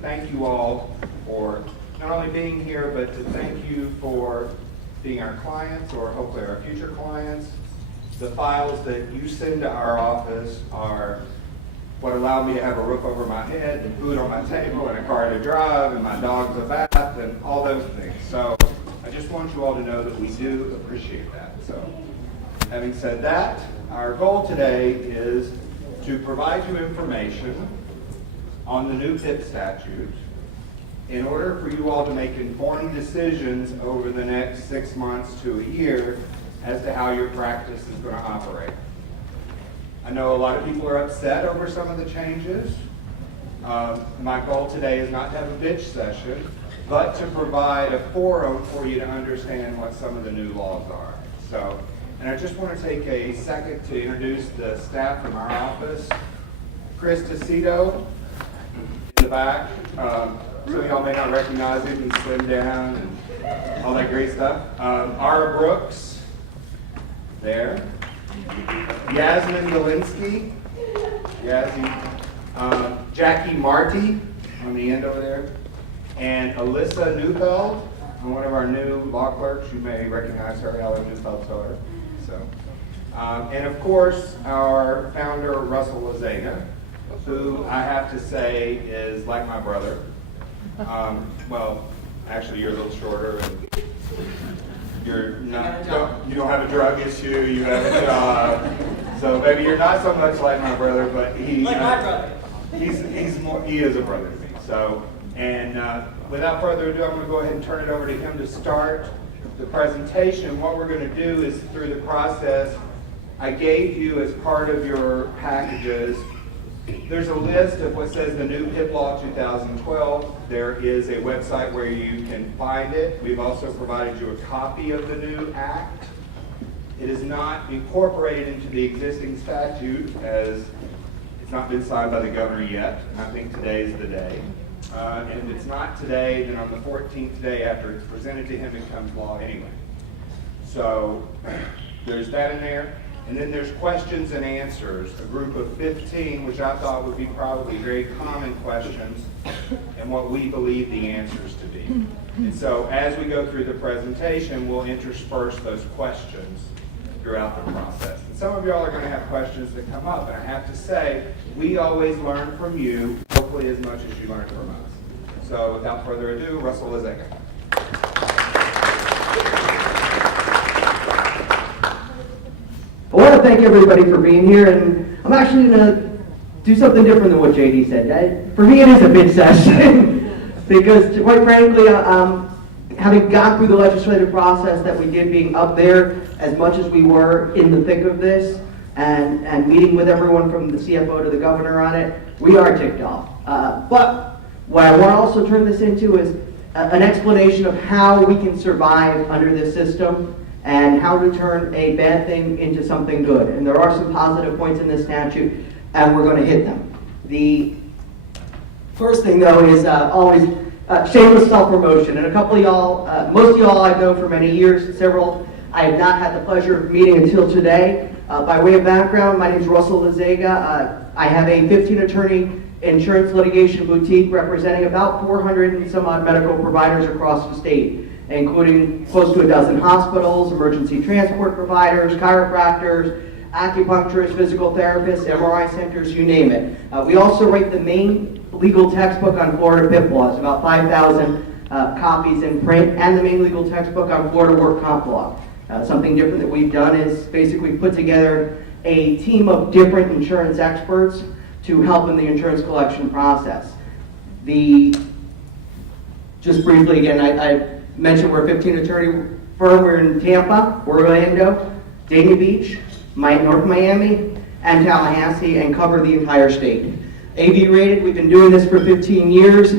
thank you all for not only being here, but to thank you for being our clients, or hopefully our future clients. The files that you send to our office are what allowed me to have a roof over my head, and food on my table, and a car to drive, and my dog's a bath, and all those things. So I just want you all to know that we do appreciate that. So having said that, our goal today is to provide you information on the new PIP statute in order for you all to make informed decisions over the next 6 months to a year as to how your practice is going to operate. I know a lot of people are upset over some of the changes. My goal today is not to have a bitch session, but to provide a forum for you to understand what some of the new laws are. So, and I just want to take a second to introduce the staff from our office. Chris DeCito in the back. Some of y'all may not recognize him. He's slimmed down and all that great stuff. Ara Brooks, there. Yasmin Galinsky, Yazzie. Jackie Marty on the end over there. And Alyssa Neufeld, one of our new law clerks. You may recognize her, Ellen Neufeld's daughter. So, and of course, our founder, Russell Lazaga, who I have to say is like my brother. Well, actually, you're a little shorter, and you're not. You don't have a drug issue. You have a job, so maybe you're not so much like my brother, but he. Like my brother. He's more. He is a brother to me. So, and without further ado, I'm going to go ahead and turn it over to him to start the presentation. What we're going to do is, through the process, I gave you as part of your packages. There's a list of what says the new PIP Law 2012. There is a website where you can find it. We've also provided you a copy of the new act. It is not incorporated into the existing statute, as it's not been signed by the governor yet. I think today is the day. And if it's not today, then on the 14th day after it's presented to him, it becomes law anyway. So there's that in there. And then there's questions and answers, a group of 15, which I thought would be probably very common questions and what we believe the answers to be. And so as we go through the presentation, we'll intersperse those questions throughout the process. And some of y'all are going to have questions that come up, and I have to say, we always learn from you, hopefully as much as you learn from us. So without further ado, Russell Lazaga. I want to thank everybody for being here, and I'm actually going to do something different than what JD said. For me, it is a bitch session because, quite frankly, having gone through the legislative process that we did, being up there as much as we were in the thick of this, and meeting with everyone from the CFO to the governor on it, we are ticked off. But what I want to also turn this into is an explanation of how we can survive under this system and how to turn a bad thing into something good. And there are some positive points in this statute, and we're going to hit them. The first thing, though, is always shameless self-promotion. And a couple of y'all, most of y'all I've known for many years, several I have not had the pleasure of meeting until today. By way of background, my name is Russell Lazaga. I have a 15-attorney insurance litigation boutique representing about 400 and some odd medical providers across the state, including close to a dozen hospitals, emergency transport providers, chiropractors, acupuncturists, physical therapists, MRI centers, you name it. We also write the main legal textbook on Florida PIP laws, about 5,000 copies in print, and the main legal textbook on Florida work comp law. Something different that we've done is basically put together a team of different insurance experts to help in the insurance collection process. Just briefly again, I mentioned we're a 15-attorney firm. We're in Tampa, Orlando, Dania Beach, North Miami, and Tallahassee, and cover the entire state. AV rated, we've been doing this for 15 years.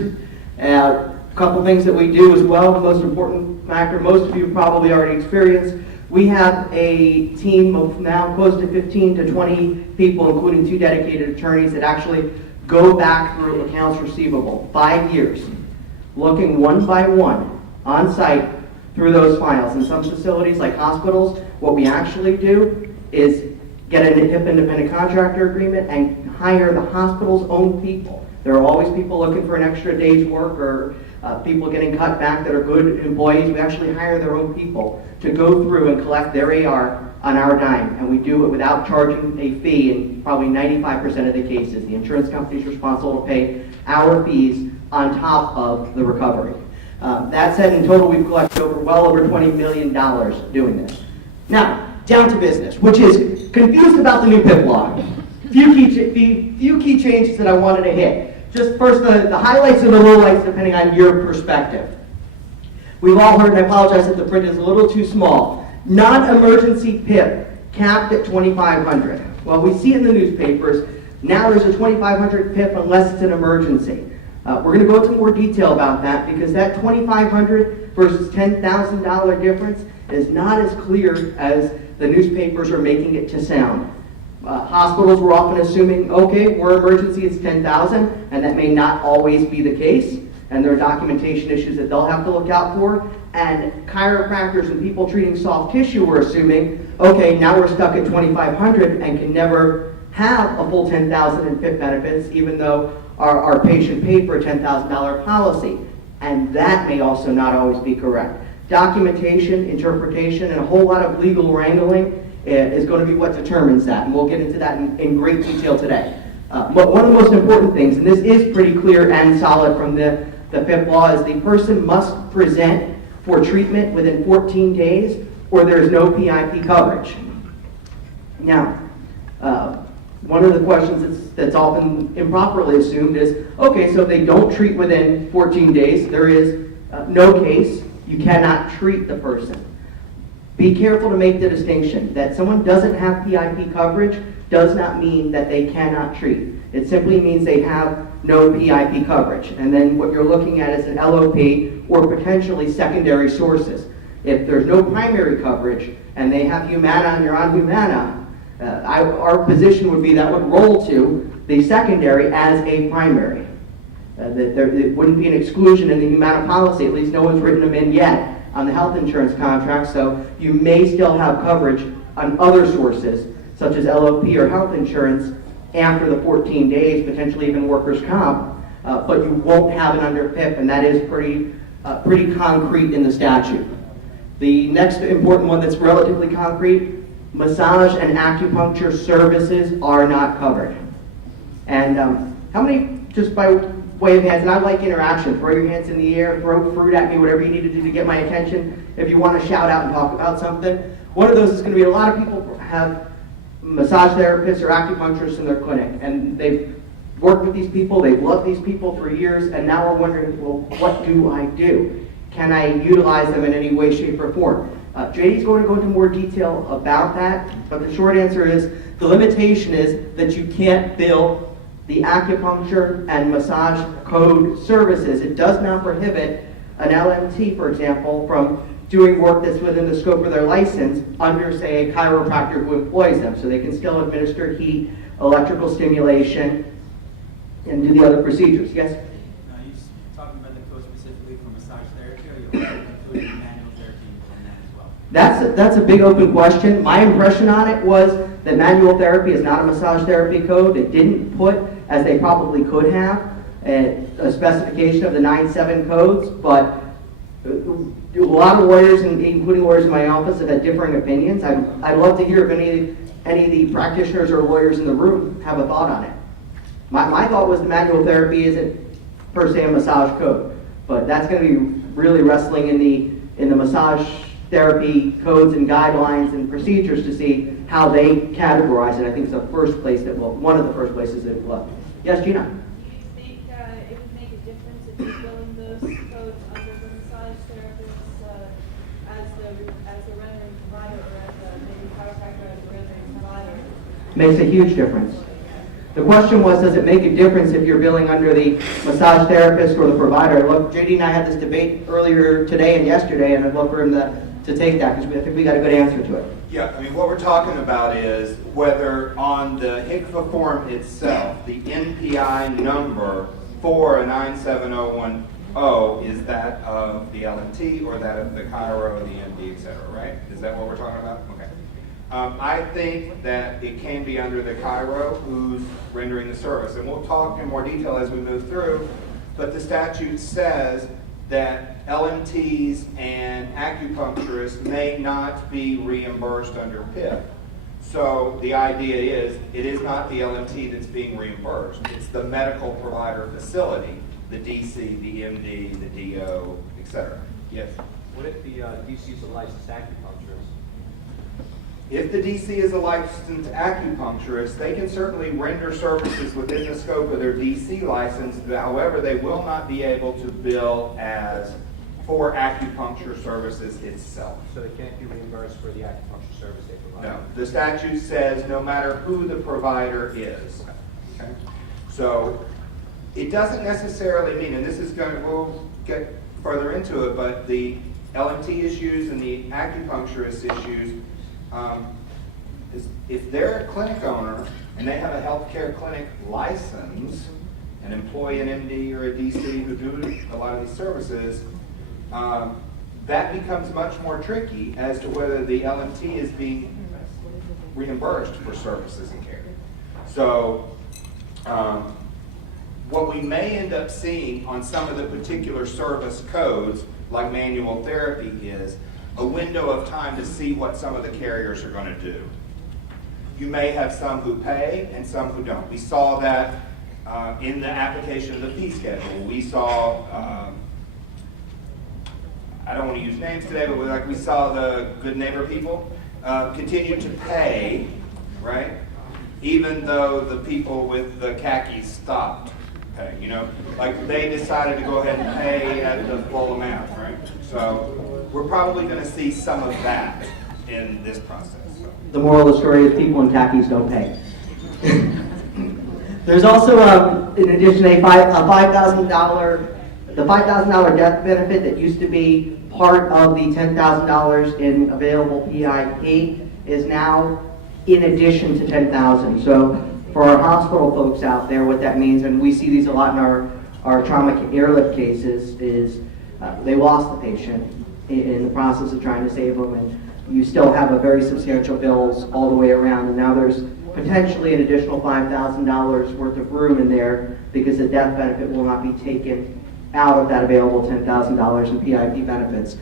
A couple things that we do as well, the most important factor, most of you probably already experienced, we have a team of now close to 15 to 20 people, including 2 dedicated attorneys that actually go back through accounts receivable, 5 years, looking one by one on site through those files. In some facilities like hospitals, what we actually do is get a HIP independent contractor agreement and hire the hospital's own people There are always people looking for an extra day's work or people getting cut back that are good employees. We actually hire their own people to go through and collect their AR on our dime, and we do it without charging a fee in probably 95% of the cases. The insurance company is responsible to pay our fees on top of the recovery. That said, in total, we've collected well over $20 million doing this. Now, down to business, which is confused about the new PIP law. Few key changes that I wanted to hit. Just first, the highlights and the lowlights depending on your perspective. We've all heard, and I apologize if the print is a little too small, non-emergency PIP capped at $2,500. Well, we see in the newspapers, now there's a $2,500 PIP unless it's an emergency. We're going to go into more detail about that because that $2,500 versus $10,000 difference is not as clear as the newspapers are making it to sound. Hospitals were often assuming, okay, we're emergency, it's $10,000, and that may not always be the case, and there are documentation issues that they'll have to look out for. And chiropractors and people treating soft tissue were assuming, okay, now we're stuck at $2,500 and can never have a full $10,000 in PIP benefits, even though our patient paid for a $10,000 policy. And that may also not always be correct. Documentation, interpretation, and a whole lot of legal wrangling is going to be what determines that, and we'll get into that in great detail today. But one of the most important things, and this is pretty clear and solid from the PIP law, is the person must present for treatment within 14 days or there is no PIP coverage. Now, one of the questions that's often improperly assumed is, okay, so if they don't treat within 14 days, there is no case, you cannot treat the person. Be careful to make the distinction that someone doesn't have PIP coverage does not mean that they cannot treat. It simply means they have no PIP coverage. And then what you're looking at is an LOP or potentially secondary sources. If there's no primary coverage and they have Humana and you're on Humana, our position would be that would roll to the secondary as a primary. It wouldn't be an exclusion in the Humana policy, at least no one's written them in yet on the health insurance contract, so you may still have coverage on other sources, such as LOP or health insurance, after the 14 days, potentially even workers' comp, but you won't have it under PIP, and that is pretty concrete in the statute. The next important one that's relatively concrete, massage and acupuncture services are not covered. And how many, just by way of hands, and I like interaction, throw your hands in the air, throw fruit at me, whatever you need to do to get my attention if you want to shout out and talk about something. One of those is going to be a lot of people have massage therapists or acupuncturists in their clinic, and they've worked with these people, they've loved these people for years, and now we're wondering, well, what do I do? Can I utilize them in any way, shape, or form? JD's going to go into more detail about that, but the short answer is the limitation is that you can't bill the acupuncture and massage code services. It does not prohibit an LMT, for example, from doing work that's within the scope of their license under, say, a chiropractor who employs them. So they can still administer heat, electrical stimulation, and do the other procedures. Yes? Now, you're talking about the code specifically for massage therapy, or you're also including manual therapy in that as well? That's a big open question. My impression on it was that manual therapy is not a massage therapy code. It didn't put, as they probably could have, a specification of the 9-7 codes, but a lot of lawyers, including lawyers in my office, have had differing opinions. I'd love to hear if any of the practitioners or lawyers in the room have a thought on it. My thought was the manual therapy isn't per se a massage code, but that's going to be really wrestling in the massage therapy codes and guidelines and procedures to see how they categorize it. I think it's the first place one of the first places that it will look. Yes, Gina? Do you think it would make a difference if you're billing those codes under the massage therapist as the rendering provider, or as maybe chiropractor as a rendering provider? Makes a huge difference. The question was, does it make a difference if you're billing under the massage therapist or the provider? Look, JD and I had this debate earlier today and yesterday, and I'd love for him to take that because I think we got a good answer to it. Yeah, I mean, what we're talking about is whether on the HCFA form itself, the NPI number for a 97010 is that of the LMT or that of the Chiro, the MD, et cetera, right? Is that what we're talking about? Okay. I think that it can be under the Cairo who's rendering the service. And we'll talk in more detail as we move through, but the statute says that LMTs and acupuncturists may not be reimbursed under PIP. So the idea is, it is not the LMT that's being reimbursed. It's the medical provider facility, the DC, the MD, the DO, etc. Yes? What if the DC is a licensed acupuncturist? If the DC is a licensed acupuncturist, they can certainly render services within the scope of their DC license. However, they will not be able to bill as for acupuncture services itself. So they can't be reimbursed for the acupuncture service they provide? No, the statute says no matter who the provider is. Okay? So it doesn't necessarily mean, and this is going to, we'll get further into it, but the LMT issues and the acupuncturist issues, is if they're a clinic owner and they have a healthcare clinic license, an employee, an MD or a DC who do a lot of these services, that becomes much more tricky as to whether the LMT is being reimbursed for services and care. So what we may end up seeing on some of the particular service codes, like manual therapy, is a window of time to see what some of the carriers are going to do. You may have some who pay and some who don't. We saw that in the application of the fee schedule. We saw, I don't want to use names today, but we saw the Good Neighbor people continue to pay, right? Even though the people with the khakis stopped paying, you know? Like they decided to go ahead and pay at the full amount, right? So we're probably going to see some of that in this process. The moral of the story is people in khakis don't pay. There's also, in addition, a $5,000, the $5,000 death benefit that used to be part of the $10,000 in available PIP is now in addition to $10,000. So for our hospital folks out there, what that means, and we see these a lot in our trauma airlift cases, is they lost the patient in the process of trying to save them, and you still have a very substantial bills all the way around, and now there's potentially an additional $5,000 worth of room in there because the death benefit will not be taken out of that available $10,000 in PIP benefits.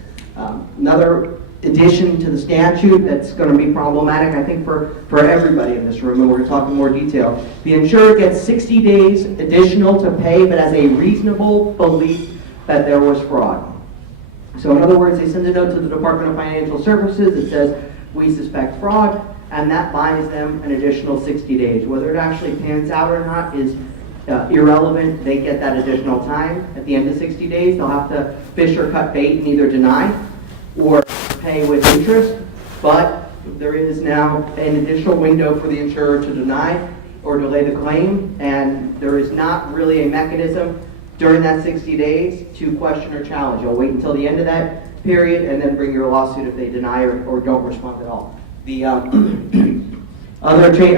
Another addition to the statute that's going to be problematic, I think, for everybody in this room, and we're going to talk in more detail. The insurer gets 60 days additional to pay, but has a reasonable belief that there was fraud. So in other words, they send a note to the Department of Financial Services that says, we suspect fraud, and that buys them an additional 60 days. Whether it actually pans out or not is irrelevant. They get that additional time. At the end of 60 days, they'll have to fish or cut bait and either deny or pay with interest, but there is now an additional window for the insurer to deny or delay the claim, and there is not really a mechanism during that 60 days to question or challenge. You'll wait until the end of that period and then bring your lawsuit if they deny or don't respond at all. The a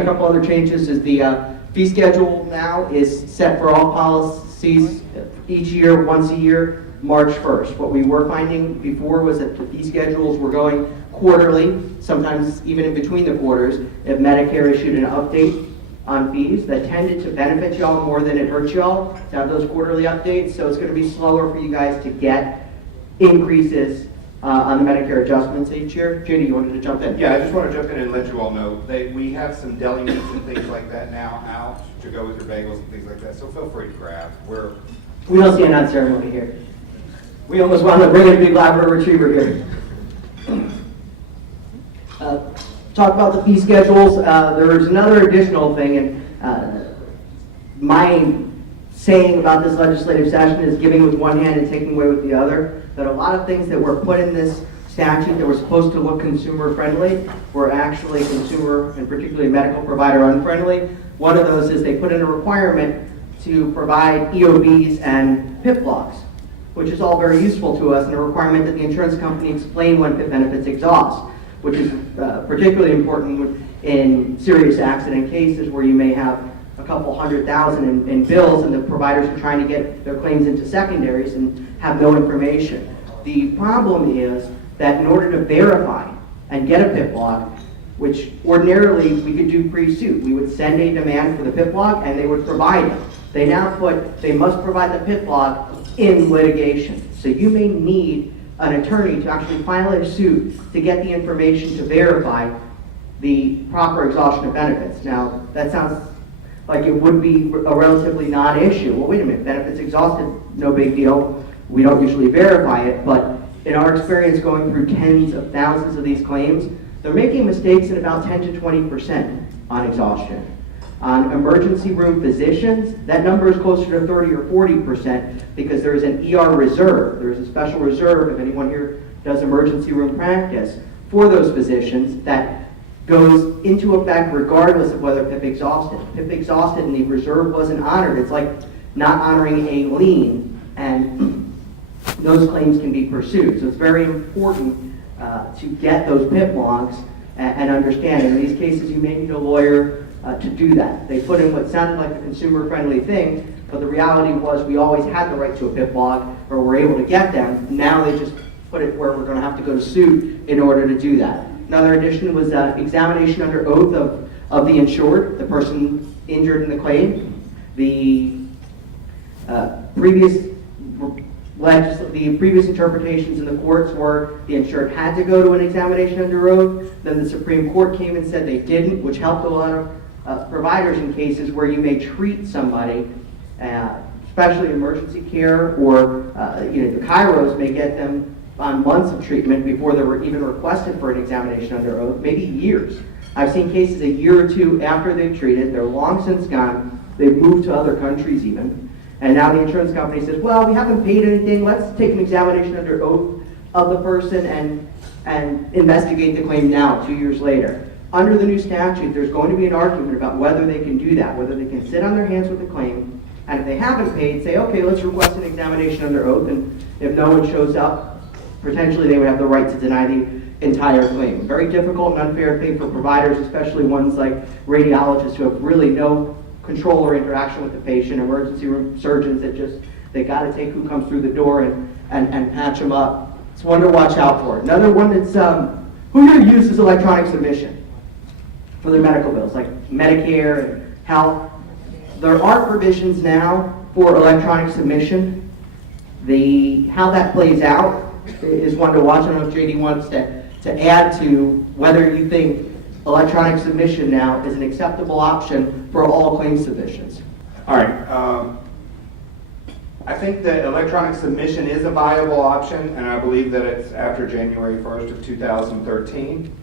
couple other changes is the fee schedule now is set for all policies each year, once a year, March 1st. What we were finding before was that the fee schedules were going quarterly, sometimes even in between the quarters, if Medicare issued an update on fees that tended to benefit y'all more than it hurts y'all to have those quarterly updates. So it's going to be slower for you guys to get increases on the Medicare adjustments each year. Judy, you wanted to jump in? Yeah, I just want to jump in and let you all know we have some deli meats and things like that now out to go with your bagels and things like that. So feel free to grab. We don't stand on ceremony here. We almost wound up bringing a big Labrador Retriever here. Talk about the fee schedules. There's another additional thing, and my saying about this legislative session is giving with one hand and taking away with the other. That a lot of things that were put in this statute that were supposed to look consumer friendly were actually consumer and particularly medical provider unfriendly. One of those is they put in a requirement to provide EOBs and PIP logs, which is all very useful to us, and a requirement that the insurance company explain when PIP benefits exhaust, which is particularly important in serious accident cases where you may have a couple $100,000 in bills and the providers are trying to get their claims into secondaries and have no information. The problem is that in order to verify and get a PIP log, which ordinarily we could do pre-suit. We would send a demand for the PIP log and they would provide it. They now put, they must provide the PIP log in litigation. So you may need an attorney to actually file a suit to get the information to verify the proper exhaustion of benefits. Now, that sounds like it would be a relatively non-issue. Well, wait a minute, benefits exhausted, no big deal. We don't usually verify it, but in our experience going through tens of thousands of these claims, they're making mistakes in about 10 to 20% on exhaustion. On emergency room physicians, that number is closer to 30 or 40% because there is an ER reserve. There is a special reserve, if anyone here does emergency room practice, for those physicians that goes into effect regardless of whether PIP exhausted. PIP exhausted and the reserve wasn't honored. It's like not honoring a lien, and those claims can be pursued. So it's very important to get those PIP logs and understand. In these cases, you may need a lawyer to do that. They put in what sounded like a consumer-friendly thing, but the reality was we always had the right to a PIP log, or were able to get them. Now they just put it where we're going to have to go to suit in order to do that. Another addition was examination under oath of the insured, the person injured in the claim. The previous interpretations in the courts were the insured had to go to an examination under oath. Then the Supreme Court came and said they didn't, which helped a lot of providers in cases where you may treat somebody, especially emergency care, or the Kairos may get them on months of treatment before they were even requested for an examination under oath, maybe years. I've seen cases a year or two after they've treated, they're long since gone, they've moved to other countries even, and now the insurance company says, well, we haven't paid anything, let's take an examination under oath of the person and investigate the claim now, 2 years later. Under the new statute, there's going to be an argument about whether they can do that, whether they can sit on their hands with the claim, and if they haven't paid, say, okay, let's request an examination under oath, and if no one shows up, potentially they would have the right to deny the entire claim. Very difficult and unfair thing for providers, especially ones like radiologists who have really no control or interaction with the patient, emergency room surgeons that just, they got to take who comes through the door and patch them up. It's one to watch out for. Another one that's, who here uses electronic submission for their medical bills, like Medicare and health. There are provisions now for electronic submission. How that plays out is one to watch. I don't know if JD wants to add to whether you think electronic submission now is an acceptable option for all claim submissions. All right. I think that electronic submission is a viable option, and I believe that it's after January 1st of 2013.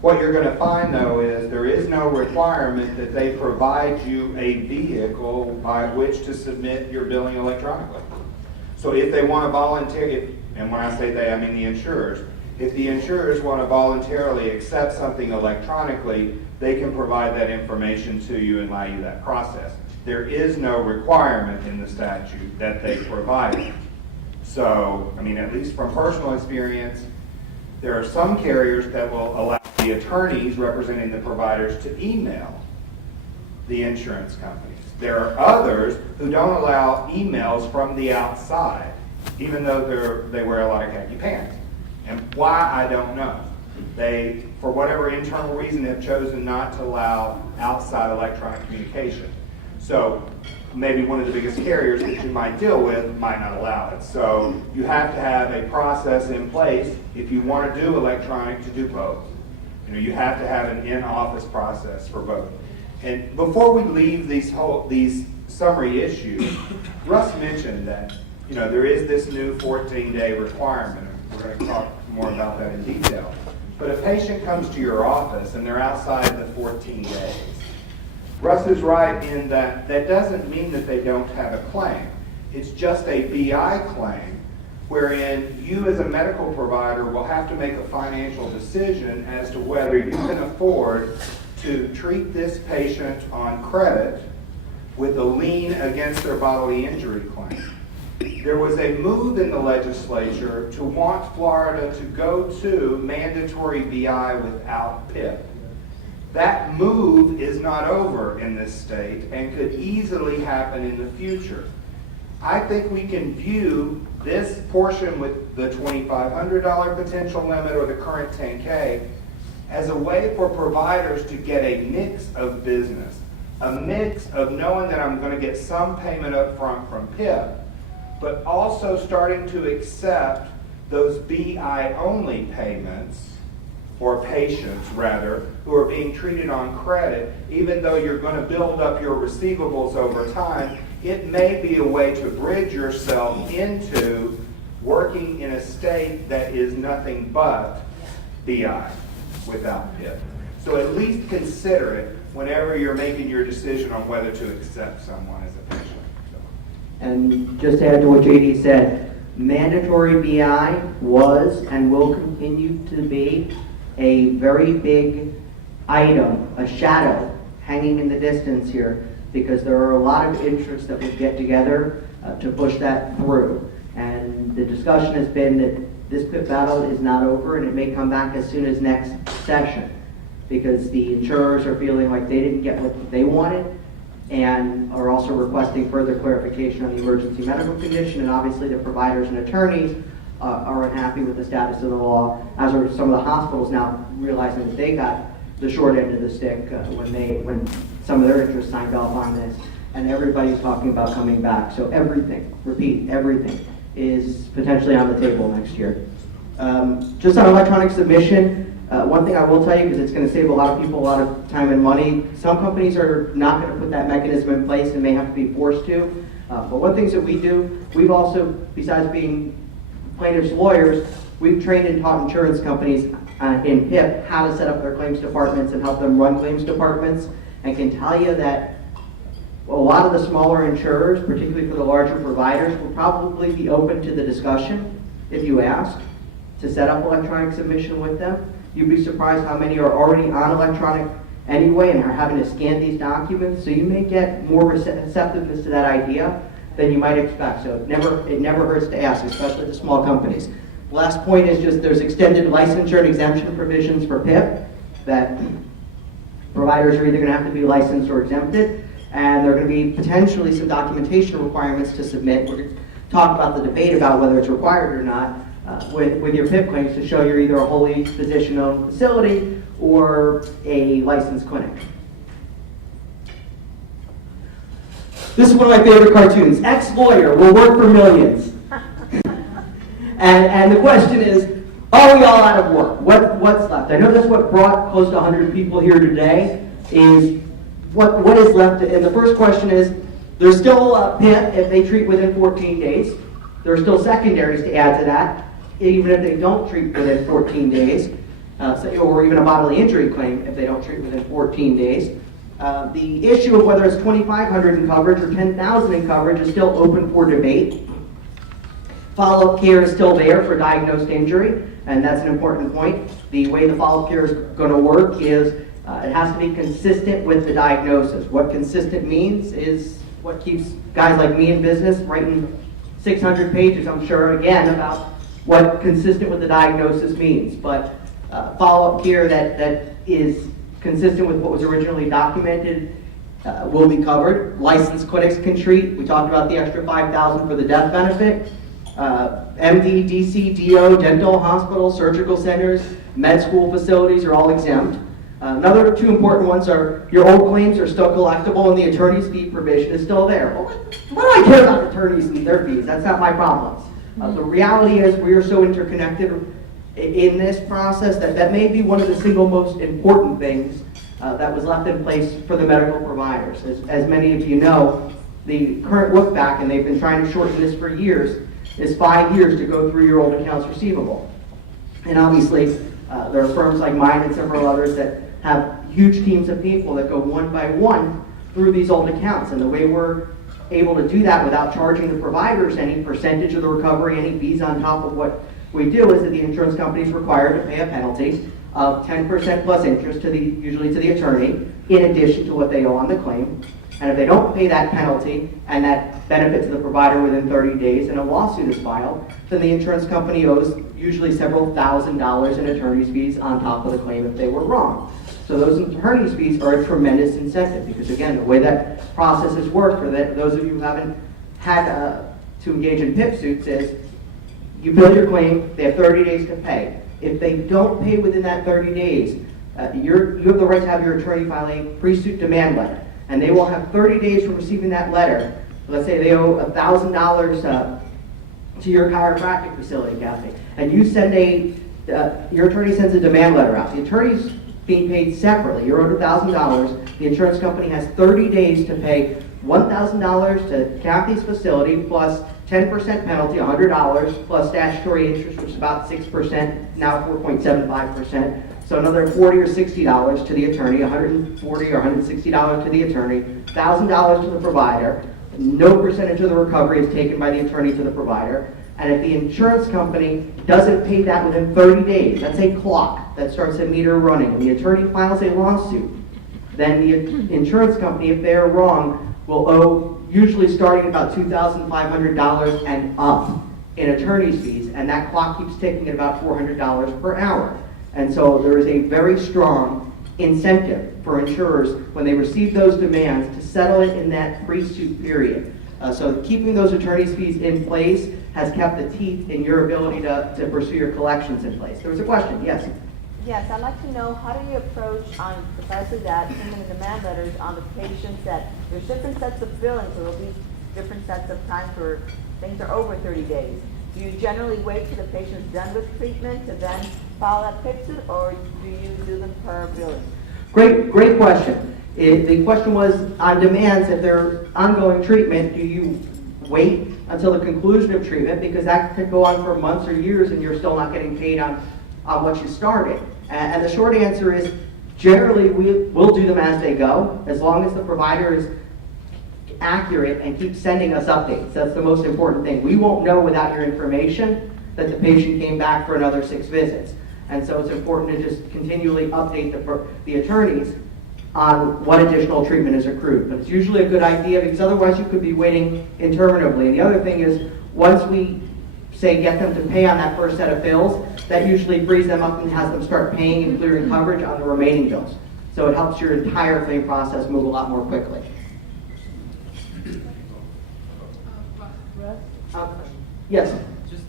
What you're going to find, though, is there is no requirement that they provide you a vehicle by which to submit your billing electronically. So if they want to volunteer, and when I say they, I mean the insurers, if the insurers want to voluntarily accept something electronically, they can provide that information to you and allow you that process. There is no requirement in the statute that they provide it. So, I mean, at least from personal experience, there are some carriers that will allow the attorneys representing the providers to email the insurance companies. There are others who don't allow emails from the outside, even though they wear a lot of khaki pants. And why, I don't know. They, for whatever internal reason, have chosen not to allow outside electronic communication. So maybe one of the biggest carriers that you might deal with might not allow it. So you have to have a process in place if you want to do electronic to do both. You have to have an in-office process for both. And before we leave these summary issues, Russ mentioned that there is this new 14-day requirement. We're going to talk more about that in detail. But a patient comes to your office and they're outside the 14 days. Russ is right in that doesn't mean that they don't have a claim. It's just a BI claim wherein you as a medical provider will have to make a financial decision as to whether you can afford to treat this patient on credit with a lien against their bodily injury claim. There was a move in the legislature to want Florida to go to mandatory BI without PIP. That move is not over in this state and could easily happen in the future. I think we can view this portion with the $2,500 potential limit or the current $10K as a way for providers to get a mix of business, a mix of knowing that I'm going to get some payment up front from PIP, but also starting to accept those BI-only payments, or patients rather, who are being treated on credit. Even though you're going to build up your receivables over time, it may be a way to bridge yourself into working in a state that is nothing but BI without PIP. So at least consider it whenever you're making your decision on whether to accept someone as a patient. And just to add to what JD said, mandatory BI was and will continue to be a very big item, a shadow hanging in the distance here, because there are a lot of interests that would get together to push that through. And the discussion has been that this PIP battle is not over, and it may come back as soon as next session, because the insurers are feeling like they didn't get what they wanted, and are also requesting further clarification on the emergency medical condition. And obviously the providers and attorneys are unhappy with the status of the law, as are some of the hospitals now realizing that they got the short end of the stick when some of their interests signed off on this. And everybody's talking about coming back. So everything, repeat, everything is potentially on the table next year. Just on electronic submission, one thing I will tell you, because it's going to save a lot of people a lot of time and money, some companies are not going to put that mechanism in place and may have to be forced to. But one thing that we do, we've also, besides being plaintiffs' lawyers, we've trained and taught insurance companies in PIP how to set up their claims departments and help them run claims departments, and can tell you that a lot of the smaller insurers, particularly for the larger providers, will probably be open to the discussion if you ask to set up electronic submission with them. You'd be surprised how many are already on electronic anyway and are having to scan these documents, so you may get more receptiveness to that idea than you might expect. So it never hurts to ask, especially the small companies. Last point is just there's extended licensure and exemption provisions for PIP that providers are either going to have to be licensed or exempted, and there are going to be potentially some documentation requirements to submit. We're going to talk about the debate about whether it's required or not with your PIP claims to show you're either a wholly physician-owned facility or a licensed clinic. This is one of my favorite cartoons. Ex-lawyer will work for millions. And the question is, are we all out of work? What's left? I know that's what brought close to 100 people here today, is what is left. And the first question is, there's still a PIP if they treat within 14 days. There are still secondaries to add to that, even if they don't treat within 14 days, or even a bodily injury claim if they don't treat within 14 days. The issue of whether it's $2,500 in coverage or $10,000 in coverage is still open for debate. Follow-up care is still there for diagnosed injury, and that's an important point. The way the follow-up care is going to work is it has to be consistent with the diagnosis. What consistent means is what keeps guys like me in business, writing 600 pages, I'm sure, again, about what consistent with the diagnosis means. But follow-up care that is consistent with what was originally documented will be covered. Licensed clinics can treat. We talked about the extra $5,000 for the death benefit. MD, DC, DO, dental, hospitals, surgical centers, med school facilities are all exempt. Another two important ones are your old claims are still collectible and the attorney's fee provision is still there. Well, what do I care about attorneys and their fees? That's not my problem. The reality is we are so interconnected in this process that may be one of the single most important things that was left in place for the medical providers. As many of you know, the current look back, and they've been trying to shorten this for years, is 5 years to go through your old accounts receivable. And obviously, there are firms like mine and several others that have huge teams of people that go one by one through these old accounts. And the way we're able to do that without charging the providers any percentage of the recovery, any fees on top of what we do, is that the insurance company is required to pay a penalty of 10% plus interest usually to the attorney, in addition to what they owe on the claim. And if they don't pay that penalty and that benefit to the provider within 30 days and a lawsuit is filed, then the insurance company owes usually several $1,000s in attorney's fees on top of the claim if they were wrong. So those attorney's fees are a tremendous incentive, because again, the way that process has worked for those of you who haven't had to engage in PIP suits is you bill your claim, they have 30 days to pay. If they don't pay within that 30 days, you have the right to have your attorney file a pre-suit demand letter, and they will have 30 days from receiving that letter. Let's say they owe $1,000 to your chiropractic facility, Kathy, and you send your attorney sends a demand letter out. The attorney's being paid separately. You're owed $1,000. The insurance company has 30 days to pay $1,000 to Kathy's facility plus 10% penalty, $100, plus statutory interest, which is about 6%, now 4.75%. So another $40 or $60 to the attorney, $140 or $160 to the attorney, $1,000 to the provider. No percentage of the recovery is taken by the attorney to the provider. And if the insurance company doesn't pay that within 30 days, that's a clock that starts a meter running, and the attorney files a lawsuit, then the insurance company, if they are wrong, will owe, usually starting about $2,500 and up in attorney's fees, and that clock keeps ticking at about $400 per hour. And so there is a very strong incentive for insurers when they receive those demands to settle it in that pre-suit period. So keeping those attorney's fees in place has kept the teeth in your ability to pursue your collections in place. There was a question, yes? Yes, I'd like to know, how do you approach on precisely that, sending the demand letters on the patients that there's different sets of billings, so there'll be different sets of times where things are over 30 days. Do you generally wait till the patient's done with treatment to then file that PIP suit, or do you do them per billing? Great question. The question was on demands, if they're ongoing treatment, do you wait until the conclusion of treatment, because that could go on for months or years and you're still not getting paid on what you started? And the short answer is, generally we'll do them as they go, as long as the provider is accurate and keeps sending us updates. That's the most important thing. We won't know without your information that the patient came back for another 6 visits. And so it's important to just continually update the attorneys on what additional treatment is accrued. But it's usually a good idea, because otherwise you could be waiting interminably. And the other thing is, once we say get them to pay on that first set of bills, that usually frees them up and has them start paying and clearing coverage on the remaining bills. So it helps your entire claim process move a lot more quickly. Yes? Just,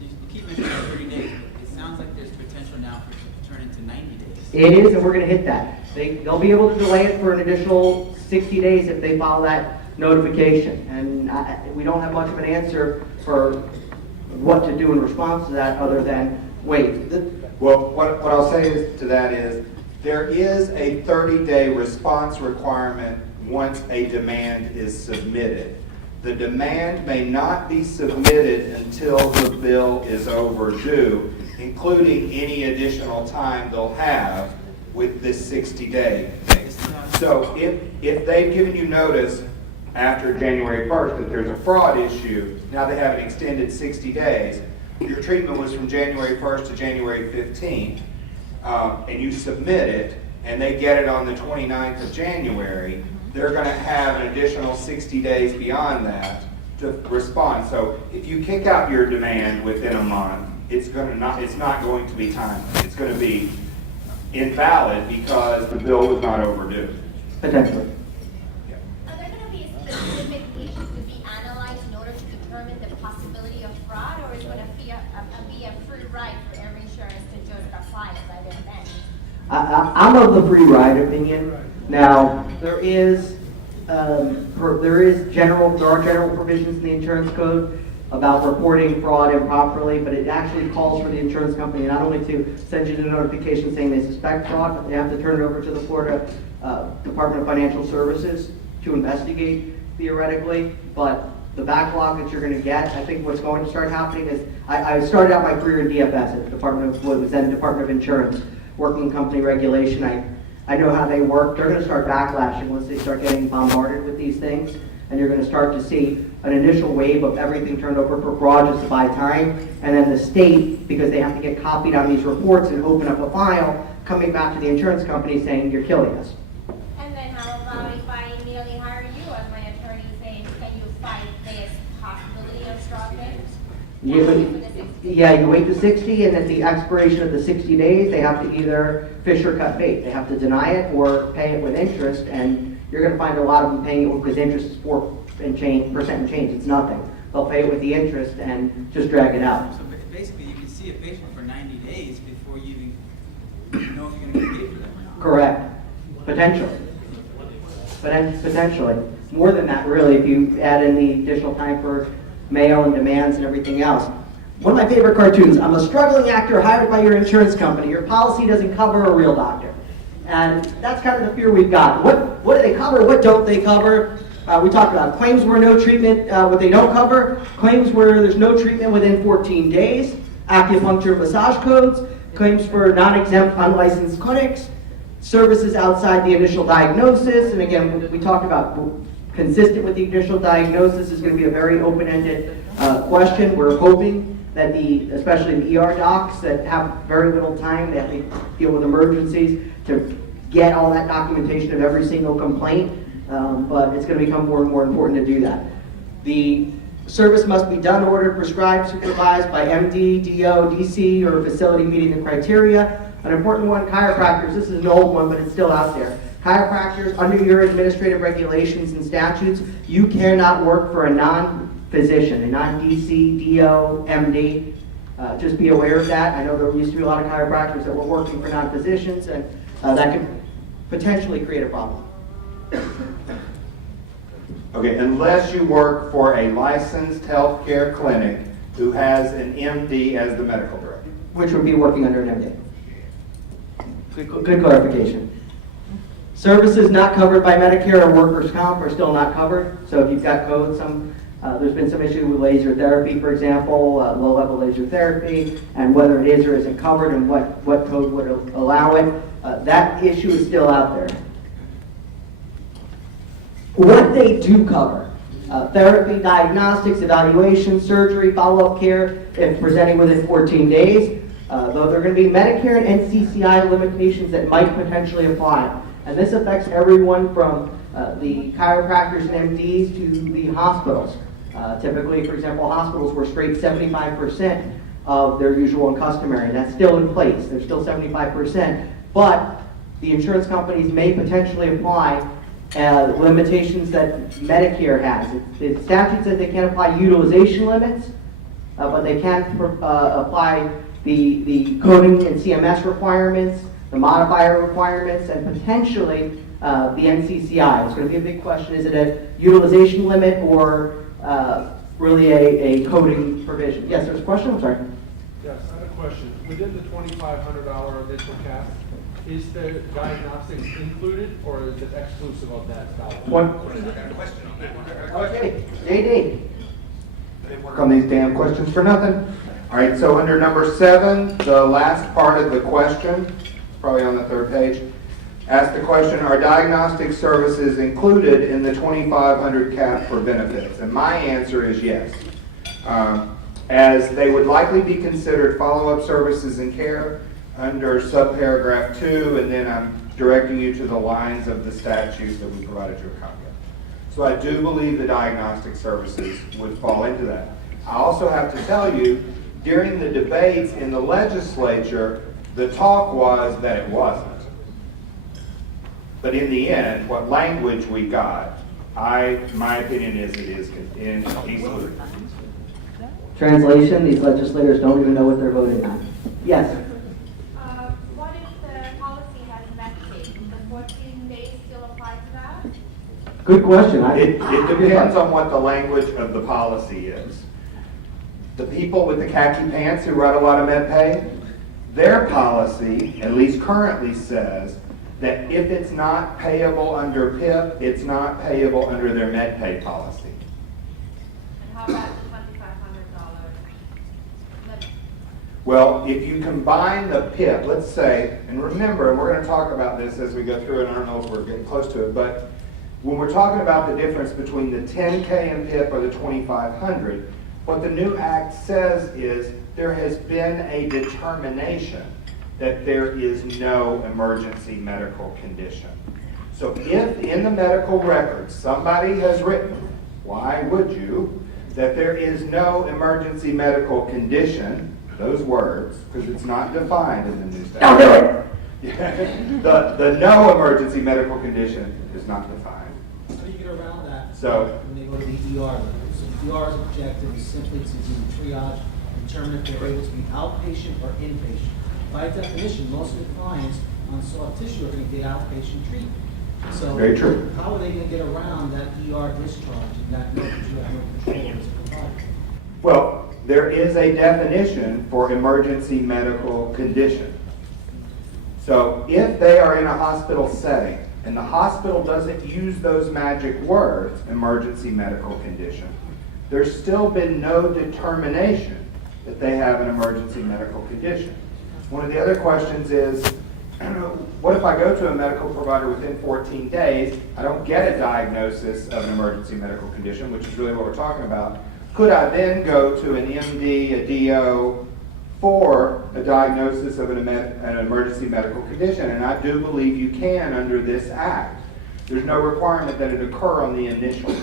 you keep mentioning 30 days, but it sounds like there's potential now for it to turn into 90 days. It is, and we're going to hit that. They'll be able to delay it for an additional 60 days if they file that notification. And we don't have much of an answer for what to do in response to that other than wait. Well, what I'll say to that is, there is a 30-day response requirement once a demand is submitted. The demand may not be submitted until the bill is overdue, including any additional time they'll have with this 60-day thing. So if they've given you notice after January 1st that there's a fraud issue, now they have an extended 60 days. Your treatment was from January 1st to January 15th, and you submit it, and they get it on the 29th of January, they're going to have an additional 60 days beyond that to respond. So if you kick out your demand within a month, it's not going to be timely. It's going to be invalid because the bill was not overdue. Potentially. Are there going to be specific issues to be analyzed in order to determine the possibility of fraud, or is it going to be a free ride for every insurance to just apply it by their bank? I'm of the free ride opinion. Now, there are general provisions in the insurance code about reporting fraud improperly, but it actually calls for the insurance company not only to send you a notification saying they suspect fraud, but they have to turn it over to the Florida Department of Financial Services to investigate theoretically. But the backlog that you're going to get, I think what's going to start happening is, I started out my career in DFS at the Department of Insurance, working company regulation. I know how they work. They're going to start backlashing once they start getting bombarded with these things, and you're going to start to see an initial wave of everything turned over for fraud just to buy time, and then the state, because they have to get copied on these reports and open up a file, coming back to the insurance company saying, you're killing us. And then how about if I immediately hire you as my attorney, saying, can you fight this possibility of fraud payments? You wait to 60, and at the expiration of the 60 days, they have to either fish or cut bait. They have to deny it or pay it with interest, and you're going to find a lot of them paying it because interest is 4% and change. It's nothing. They'll pay it with the interest and just drag it out. So basically, you can see a patient for 90 days before you even know if you're gonna get paid for them or not. Correct. Potentially. Potentially. More than that, really, if you add in the additional time for mail and demands and everything else. One of my favorite cartoons, I'm a struggling actor hired by your insurance company. Your policy doesn't cover a real doctor. And that's kind of the fear we've got. What do they cover? What don't they cover? We talked about claims where no treatment, what they don't cover, claims where there's no treatment within 14 days, acupuncture massage codes, claims for non-exempt unlicensed clinics, services outside the initial diagnosis, and again, we talked about consistent with the initial diagnosis is going to be a very open-ended question. We're hoping that especially the ER docs that have very little time, they have to deal with emergencies, to get all that documentation of every single complaint, but it's going to become more and more important to do that. The service must be done, ordered, prescribed, supervised by MD, DO, DC, or a facility meeting the criteria. An important one, chiropractors. This is an old one, but it's still out there. Chiropractors, under your administrative regulations and statutes, you cannot work for a non-physician, a non-DC, DO, MD. Just be aware of that. I know there used to be a lot of chiropractors that were working for non-physicians, and that could potentially create a problem. Okay, unless you work for a licensed healthcare clinic who has an MD as the medical director. Which would be working under an MD. Good clarification. Services not covered by Medicare or workers' comp are still not covered. So if you've got codes, there's been some issue with laser therapy, for example, low-level laser therapy, and whether it is or isn't covered and what code would allow it. That issue is still out there. What they do cover, therapy, diagnostics, evaluation, surgery, follow-up care, if presenting within 14 days, though there are going to be Medicare and NCCI limitations that might potentially apply. And this affects everyone from the chiropractors and MDs to the hospitals. Typically, for example, hospitals were straight 75% of their usual and customary. That's still in place. There's still 75%. But the insurance companies may potentially apply limitations that Medicare has. The statute says they can't apply utilization limits, but they can apply the coding and CMS requirements, the modifier requirements, and potentially the NCCI. It's going to be a big question. Is it a utilization limit or really a coding provision? Yes, there's a question? I'm sorry. Yes, I have a question. Within the $2,500 initial cap, is the diagnostics included or is it exclusive of that dollar? Okay, JD. They work on these damn questions for nothing. All right, so under number 7, the last part of the question, probably on the 3rd page, ask the question, are diagnostic services included in the $2,500 cap for benefits? And my answer is yes. As they would likely be considered follow-up services and care under subparagraph 2, and then I'm directing you to the lines of the statute that we provided you a copy of. So I do believe the diagnostic services would fall into that. I also have to tell you, during the debates in the legislature, the talk was that it wasn't. But in the end, what language we got, my opinion is it is included. Translation, these legislators don't even know what they're voting on. Yes? What if the policy has Medicaid? Does 14 days still apply to that? Good question. It depends on what the language of the policy is. The people with the khaki pants who write a lot of MedPay, their policy, at least currently, says that if it's not payable under PIP, it's not payable under their MedPay policy. And how about the $2,500 limit? Well, if you combine the PIP, let's say, and remember, and we're going to talk about this as we go through it, I don't know if we're getting close to it, but when we're talking about the difference between the 10K and PIP or the 2,500, what the new act says is there has been a determination that there is no emergency medical condition. So if in the medical records somebody has written, why would you, that there is no emergency medical condition, those words, because it's not defined in the new statute. Don't do it! The no emergency medical condition is not defined. How do you get around that? So- when they go to the ER, so the ER's objective is simply to do triage, determine if they're able to be outpatient or inpatient. by definition, most of the clients on soft tissue are gonna get outpatient treatment. So Very true. how are they gonna get around that ER discharge and that no control as a provider? Well, there is a definition for emergency medical condition. So if they are in a hospital setting and the hospital doesn't use those magic words, emergency medical condition, there's still been no determination that they have an emergency medical condition. One of the other questions is, what if I go to a medical provider within 14 days, I don't get a diagnosis of an emergency medical condition, which is really what we're talking about. Could I then go to an MD, a DO, for a diagnosis of an emergency medical condition? And I do believe you can under this act. There's no requirement that it occur on the initial.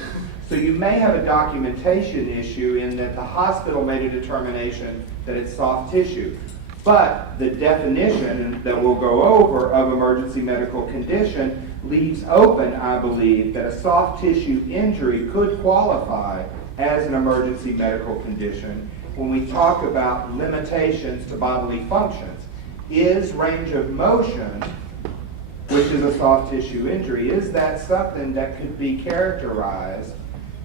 So you may have a documentation issue in that the hospital made a determination that it's soft tissue. But the definition that we'll go over of emergency medical condition leaves open, I believe, that a soft tissue injury could qualify as an emergency medical condition when we talk about limitations to bodily functions. Is range of motion, which is a soft tissue injury, is that something that could be characterized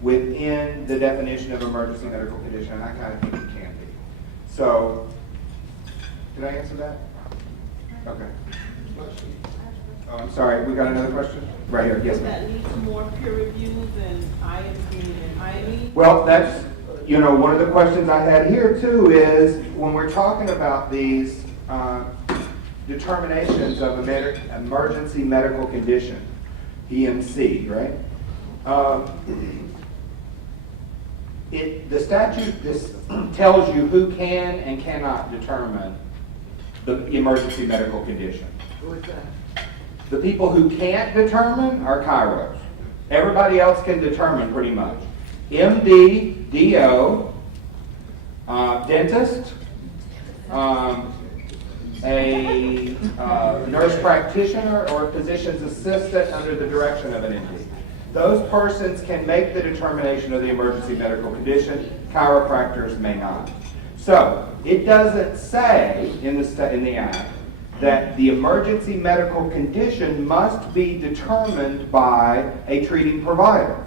within the definition of emergency medical condition? And I kind of think it can be. So, did I answer that? Okay. Oh, I'm sorry, we got another question? Right here, yes, ma'am. That needs more peer review than IMC and IME? Well, that's, one of the questions I had here too is, when we're talking about these determinations of emergency medical condition, EMC, right? The statute tells you who can and cannot determine the emergency medical condition. Who is that? The people who can't determine are chiros. Everybody else can determine pretty much. MD, DO, dentist, a nurse practitioner, or a physician's assistant under the direction of an MD. Those persons can make the determination of the emergency medical condition. Chiropractors may not. So, it doesn't say in the Act that the emergency medical condition must be determined by a treating provider.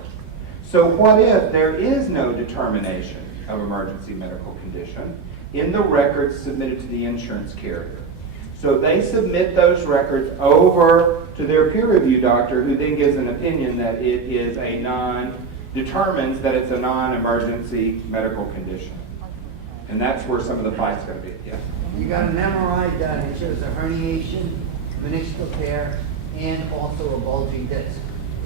So what if there is no determination of emergency medical condition in the records submitted to the insurance carrier? So they submit those records over to their peer review doctor, who then gives an opinion that it is determines that it's a non-emergency medical condition. And that's where some of the fight's going to be. Yeah. You got an MRI done, it shows a herniation, meniscal tear, and also a bulging disc.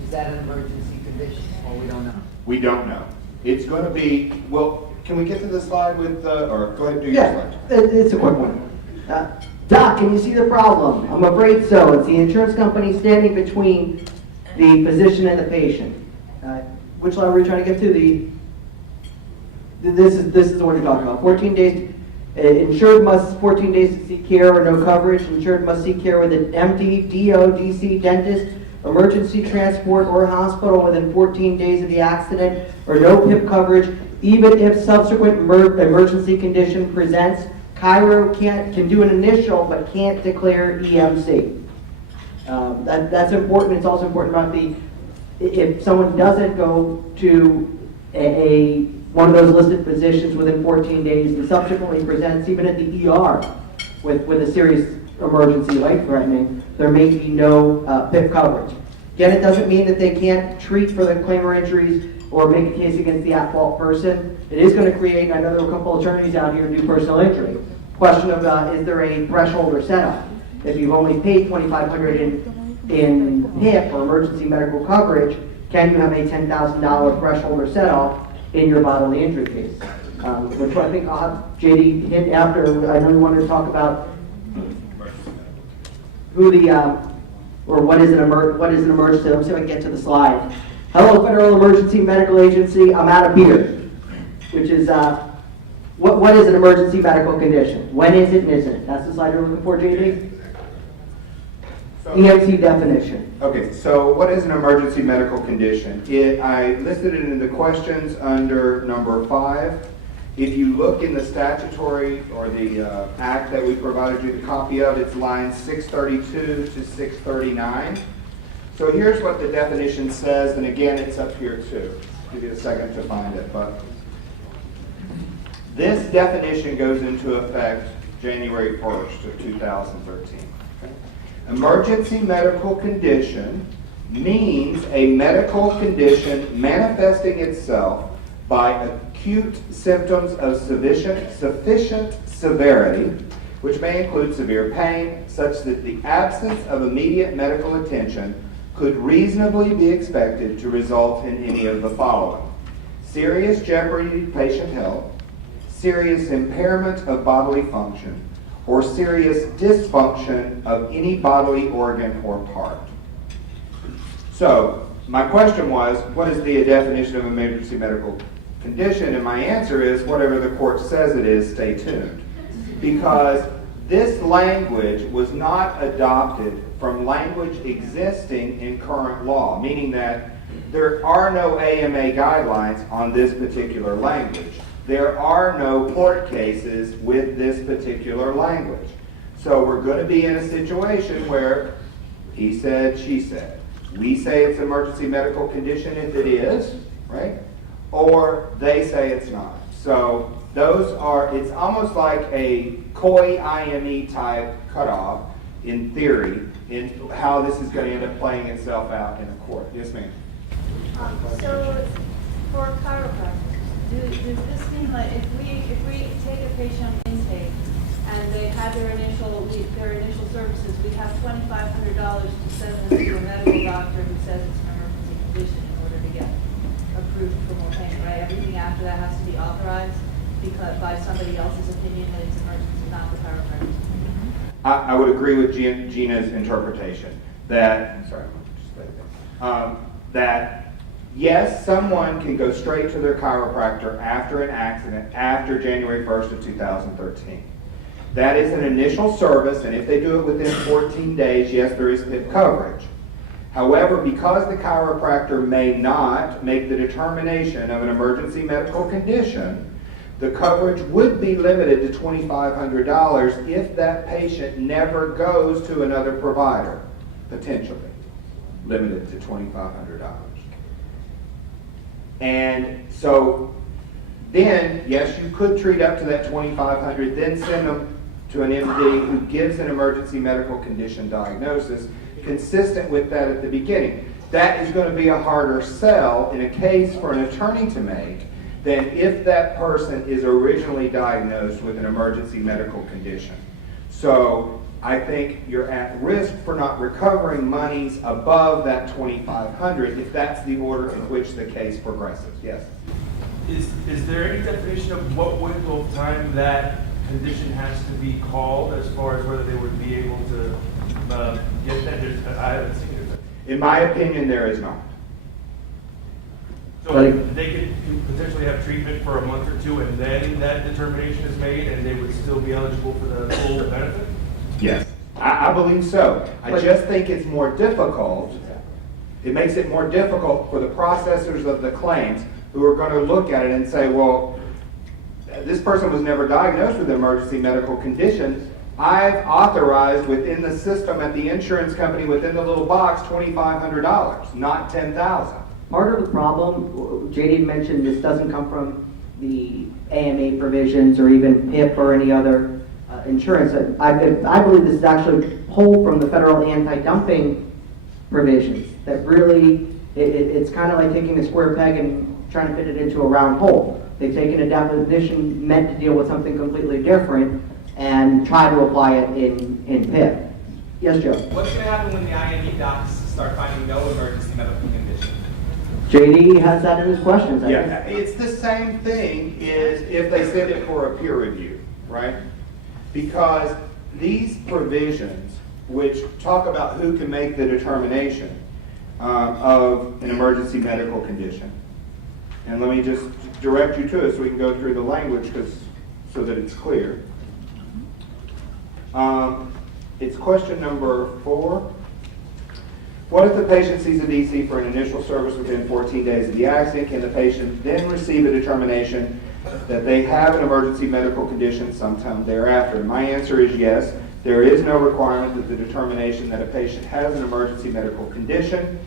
Is that an emergency condition, or we don't know? We don't know. It's going to be, well, can we get to the slide with, or go ahead and do your Yeah, slide. it's a quick one. Doc, can you see the problem? I'm afraid so. It's the insurance company standing between the physician and the patient. Which slide were we trying to get to? This is the one you're talking about. 14 days. Insured must 14 days to seek care or no coverage. Insured must seek care with an MD, DO, DC, dentist, emergency transport, or hospital within 14 days of the accident, or no PIP coverage, even if subsequent emergency condition presents. Chiro can do an initial but can't declare EMC. That's important. It's also important about if someone doesn't go to one of those listed physicians within 14 days and subsequently presents even at the ER with a serious emergency, life-threatening, there may be no PIP coverage. Again, it doesn't mean that they can't treat for the claim or injuries or make a case against the at-fault person. It is going to create, I know there are a couple attorneys out here who do personal injury. Question of is there a threshold or setup? If you've only paid $2,500 in PIP or emergency medical coverage, can you have a $10,000 threshold or setup in your bodily injury case? Which I think JD hit after. I know you wanted to talk about who or what is an emergency. Let me see if I can get to the slide. Hello, Federal Emergency Medical Agency. I'm out of here. Which is what is an emergency medical condition? When is it and isn't it? That's the slide you're looking for, JD? EMC definition. Okay, so what is an emergency medical condition? I listed it in the questions under number 5. If you look in the statutory or the act that we provided you the copy of, it's lines 632 to 639. So here's what the definition says, and again, it's up here too. I'll give you a second to find it, but this definition goes into effect January 1st of 2013. Okay? Emergency medical condition means a medical condition manifesting itself by acute symptoms of sufficient severity, which may include severe pain, such that the absence of immediate medical attention could reasonably be expected to result in any of the following: serious jeopardy to patient health, serious impairment of bodily function, or serious dysfunction of any bodily organ or part. So, my question was, what is the definition of emergency medical condition? And my answer is, whatever the court says it is, stay tuned. Because this language was not adopted from language existing in current law, meaning that there are no AMA guidelines on this particular language. There are no court cases with this particular language. So we're going to be in a situation where he said, she said. We say it's emergency medical condition if it is, right? Or they say it's not. So those are, it's almost like a COI IME type cutoff in theory in how this is going to end up playing itself out in a court. Yes, ma'am. So for chiropractors, does this mean like if we take a patient on intake and they have their initial services, we have $2,500 to send them to a medical doctor who says it's an emergency condition in order to get approved for more payment, right? Everything after that has to be authorized because by somebody else's opinion that it's emergency, not the chiropractor. I would agree with Gina's interpretation that, that yes, someone can go straight to their chiropractor after an accident after January 1st of 2013. That is an initial service, and if they do it within 14 days, yes, there is PIP coverage. However, because the chiropractor may not make the determination of an emergency medical condition, the coverage would be limited to $2,500 if that patient never goes to another provider, potentially limited to $2,500. And so then, yes, you could treat up to that $2,500, then send them to an MD who gives an emergency medical condition diagnosis consistent with that at the beginning. That is going to be a harder sell in a case for an attorney to make than if that person is originally diagnosed with an emergency medical condition. So I think you're at risk for not recovering monies above that $2,500 if that's the order in which the case progresses. Yes? Is there any definition of what window of time that condition has to be called as far as whether they would be able to get that? I haven't seen it. In my opinion, there is not. So they could potentially have treatment for a month or two and then that determination is made and they would still be eligible for the full benefit? Yes, I believe so. I just think it's more difficult. It makes it more difficult for the processors of the claims who are going to look at it and say, well, this person was never diagnosed with an emergency medical condition. I've authorized within the system at the insurance company within the little box $2,500, not $10,000. Part of the problem, JD mentioned this doesn't come from the AMA provisions or even PIP or any other insurance. I believe this is actually pulled from the federal anti-dumping provisions that really, it's kind of like taking a square peg and trying to fit it into a round hole. They've taken a definition meant to deal with something completely different and try to apply it in PIP. Yes, Joe? What's going to happen when the IME docs start finding no emergency medical condition? JD has that in his questions. Yeah, it's the same thing as if they send it for a peer review, right? Because these provisions, which talk about who can make the determination of an emergency medical condition, and let me just direct you to it so we can go through the language so that it's clear. It's question number 4. What if the patient sees a DC for an initial service within 14 days of the accident? Can the patient then receive a determination that they have an emergency medical condition sometime thereafter? And my answer is yes. There is no requirement that the determination that a patient has an emergency medical condition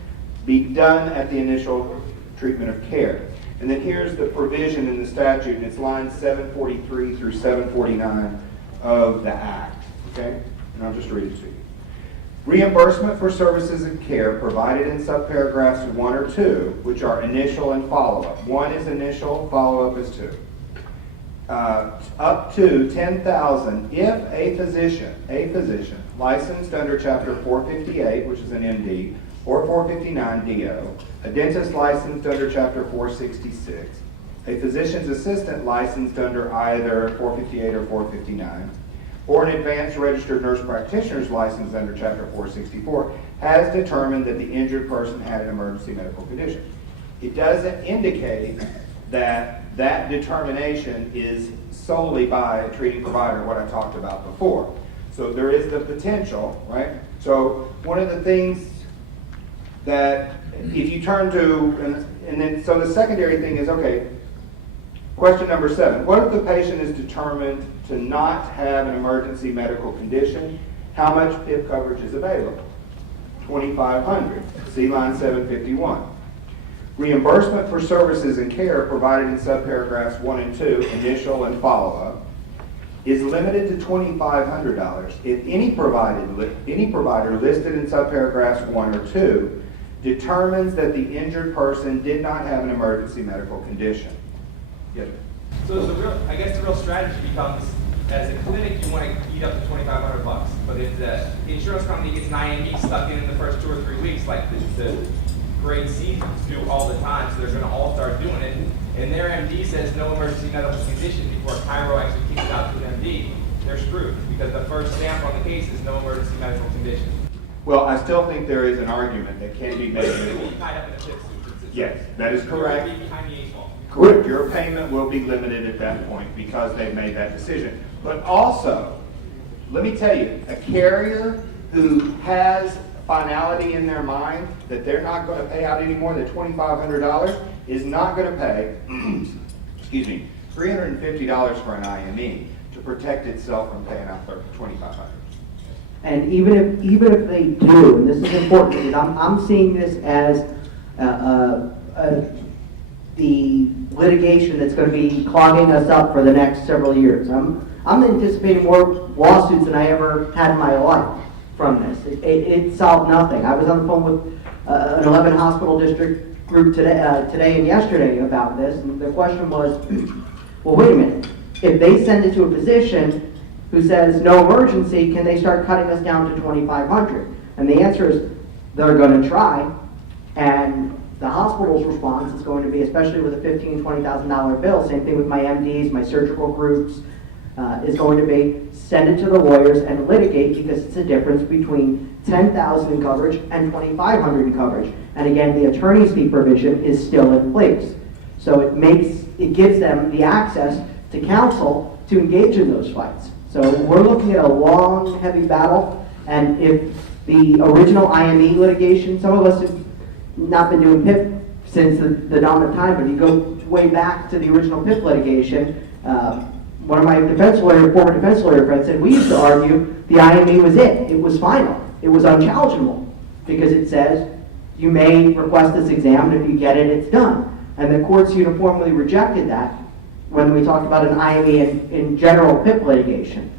be done at the initial treatment of care. And then here's the provision in the statute, and it's lines 743 through 749 of the Act, okay? And I'll just read it to you. Reimbursement for services and care provided in subparagraphs 1 or 2, which are initial and follow-up. 1 is initial, follow-up is 2. Up to $10,000 if a physician licensed under Chapter 458, which is an MD, or 459 DO, a dentist licensed under Chapter 466, a physician's assistant licensed under either 458 or 459, or an advanced registered nurse practitioner's license under Chapter 464, has determined that the injured person had an emergency medical condition. It doesn't indicate that that determination is solely by a treating provider, what I talked about before. So there is the potential, right? So one of the things that if you turn to, and then, so the secondary thing is, okay, question number 7. What if the patient is determined to not have an emergency medical condition? How much PIP coverage is available? $2,500. See line 751. Reimbursement for services and care provided in subparagraphs 1 and 2, initial and follow-up, is limited to $2,500 if any provider listed in subparagraphs 1 or 2 determines that the injured person did not have an emergency medical condition. Yes, sir. So I guess the real strategy becomes, as a clinic, you want to eat up to $2,500, but if the insurance company gets an IME stuck in the first 2 or 3 weeks, like the grade C do all the time, so they're going to all start doing it, and their MD says no emergency medical condition before Cairo actually kicks it out to an MD, they're screwed, because the first stamp on the case is no emergency medical condition. Well, I still think there is an argument that can be made. Tied up in a PIP suit. Yes, that is correct. You're behind the 8 ball. Correct. Your payment will be limited at that point because they've made that decision. But also, let me tell you, a carrier who has finality in their mind that they're not going to pay out any more than $2,500 is not going to pay, excuse me, $350 for an IME to protect itself from paying out $2,500. And even if they do, and this is important, because I'm seeing this as the litigation that's going to be clogging us up for the next several years. I'm anticipating more lawsuits than I ever had in my life from this. It solved nothing. I was on the phone with an 11 hospital district group today and yesterday about this, and the question was, well, wait a minute. If they send it to a physician who says no emergency, can they start cutting us down to $2,500? And the answer is they're going to try, and the hospital's response is going to be, especially with a $15,000, $20,000 bill, same thing with my MDs, my surgical groups, is going to be send it to the lawyers and litigate because it's a difference between $10,000 in coverage and $2,500 in coverage. And again, the attorney's fee provision is still in place. So it gives them the access to counsel to engage in those fights. So we're looking at a long, heavy battle, and if the original IME litigation, some of us have not been doing PIP since the dawn of time, but you go way back to the original PIP litigation, one of my former defense lawyer friends said, we used to argue the IME was it. It was final. It was unchallengeable because it says you may request this exam, and if you get it, it's done. And the courts uniformly rejected that when we talked about an IME in general PIP litigation.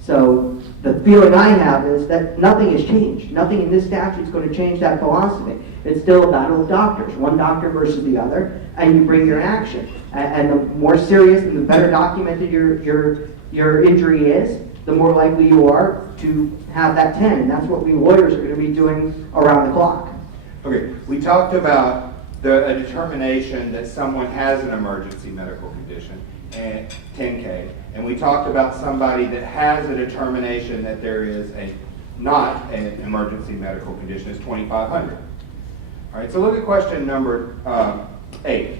So the feeling I have is that nothing has changed. Nothing in this statute is going to change that philosophy. It's still a battle of doctors, one doctor versus the other, and you bring your action. And the more serious and the better documented your injury is, the more likely you are to have that 10. And that's what we lawyers are going to be doing around the clock. Okay, we talked about a determination that someone has an emergency medical condition, and 10K, and we talked about somebody that has a determination that there is not an emergency medical condition, is $2,500. All right, so look at question number 8.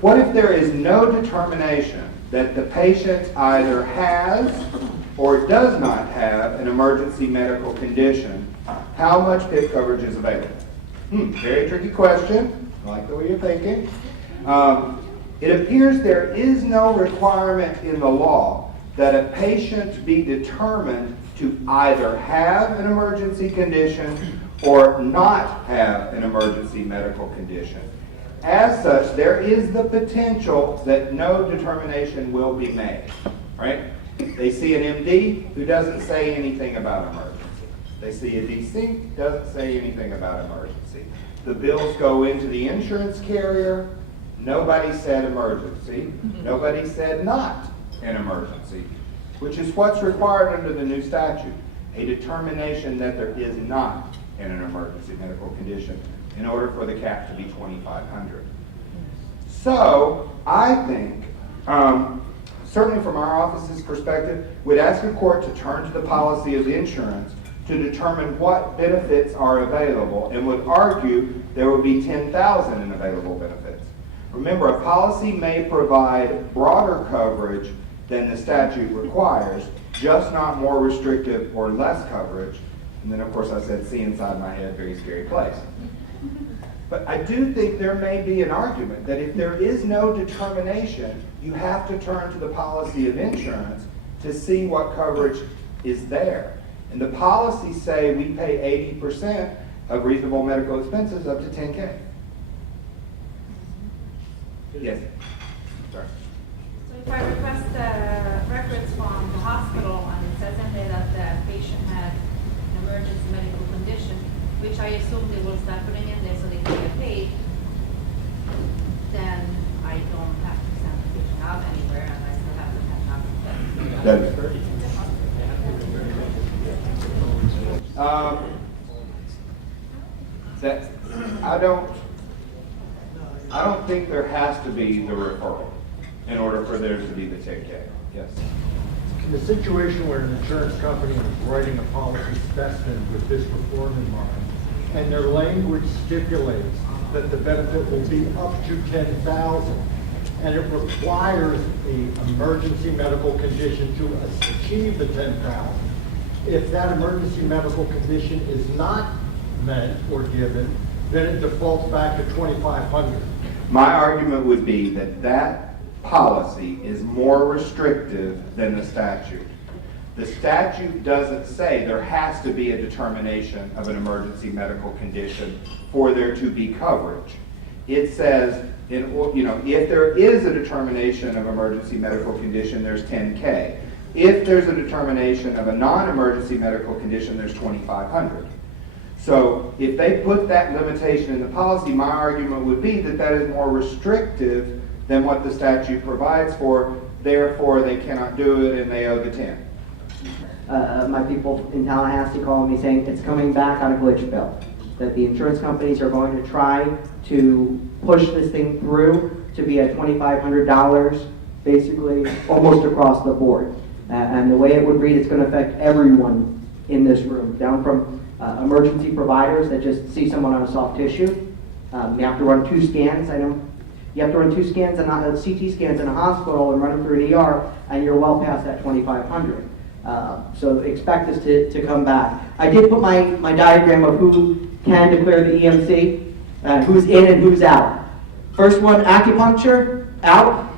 What if there is no determination that the patient either has or does not have an emergency medical condition? How much PIP coverage is available? Very tricky question. I like the way you're thinking. It appears there is no requirement in the law that a patient be determined to either have an emergency condition or not have an emergency medical condition. As such, there is the potential that no determination will be made, right? They see an MD who doesn't say anything about emergency. They see a DC, doesn't say anything about emergency. The bills go into the insurance carrier. Nobody said emergency. Nobody said not an emergency, which is what's required under the new statute, a determination that there is not an emergency medical condition in order for the cap to be $2,500. So I think, certainly from our office's perspective, we'd ask the court to turn to the policy of insurance to determine what benefits are available, and would argue there would be 10,000 in available benefits. Remember, a policy may provide broader coverage than the statute requires, just not more restrictive or less coverage. And then, of course, I said, see inside my head, very scary place. But I do think there may be an argument that if there is no determination, you have to turn to the policy of insurance to see what coverage is there. And the policies say we pay 80% of reasonable medical expenses up to $10K. Yes. Sorry. So if I request records from the hospital and it says in there that the patient had an emergency medical condition, which I assume they will start putting in there so they can get paid, then I don't have to send the patient out anywhere and I still have to have That is correct. I don't think there has to be the referral in order for there to be the 10K. Yes. In the situation where an insurance company is writing a policy specimen with this reform in mind, and their language stipulates that the benefit will be up to 10,000, and it requires the emergency medical condition to achieve the 10,000. If that emergency medical condition is not met or given, then it defaults back to 2,500. My argument would be that that policy is more restrictive than the statute. The statute doesn't say there has to be a determination of an emergency medical condition for there to be coverage. It says, if there is a determination of emergency medical condition, there's 10K. If there's a determination of a non-emergency medical condition, there's 2,500. So if they put that limitation in the policy, my argument would be that that is more restrictive than what the statute provides for. Therefore, they cannot do it and they owe the 10. My people in Tallahassee calling me saying it's coming back on a glitch bill, that the insurance companies are going to try to push this thing through to be at $2,500 basically almost across the board. And the way it would read, it's going to affect everyone in this room, down from emergency providers that just see someone on a soft tissue. You have to run 2 scans. I know you have to run 2 scans and CT scans in a hospital and run them through an ER, and you're well past that 2,500. So expect this to come back. I did put my diagram of who can declare the EMC, who's in and who's out. First one, acupuncture, out.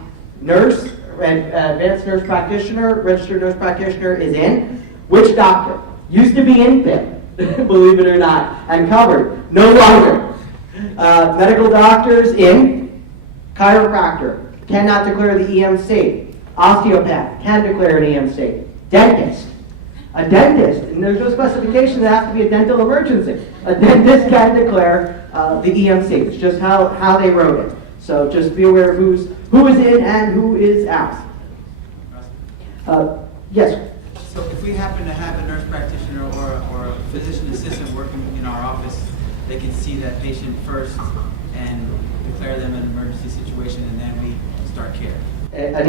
Nurse, advanced nurse practitioner, registered nurse practitioner is in. Witch doctor, used to be in there, believe it or not, and covered, no longer. Medical doctors in. Chiropractor, cannot declare the EMC. Osteopath, can declare an EMC. Dentist, a dentist, and there's no specification that has to be a dental emergency. A dentist can declare the EMC. It's just how they wrote it. So just be aware of who is in and who is out. Yes. So if we happen to have a nurse practitioner or a physician assistant working in our office, they can see that patient first and declare them an emergency situation, and then we start care. An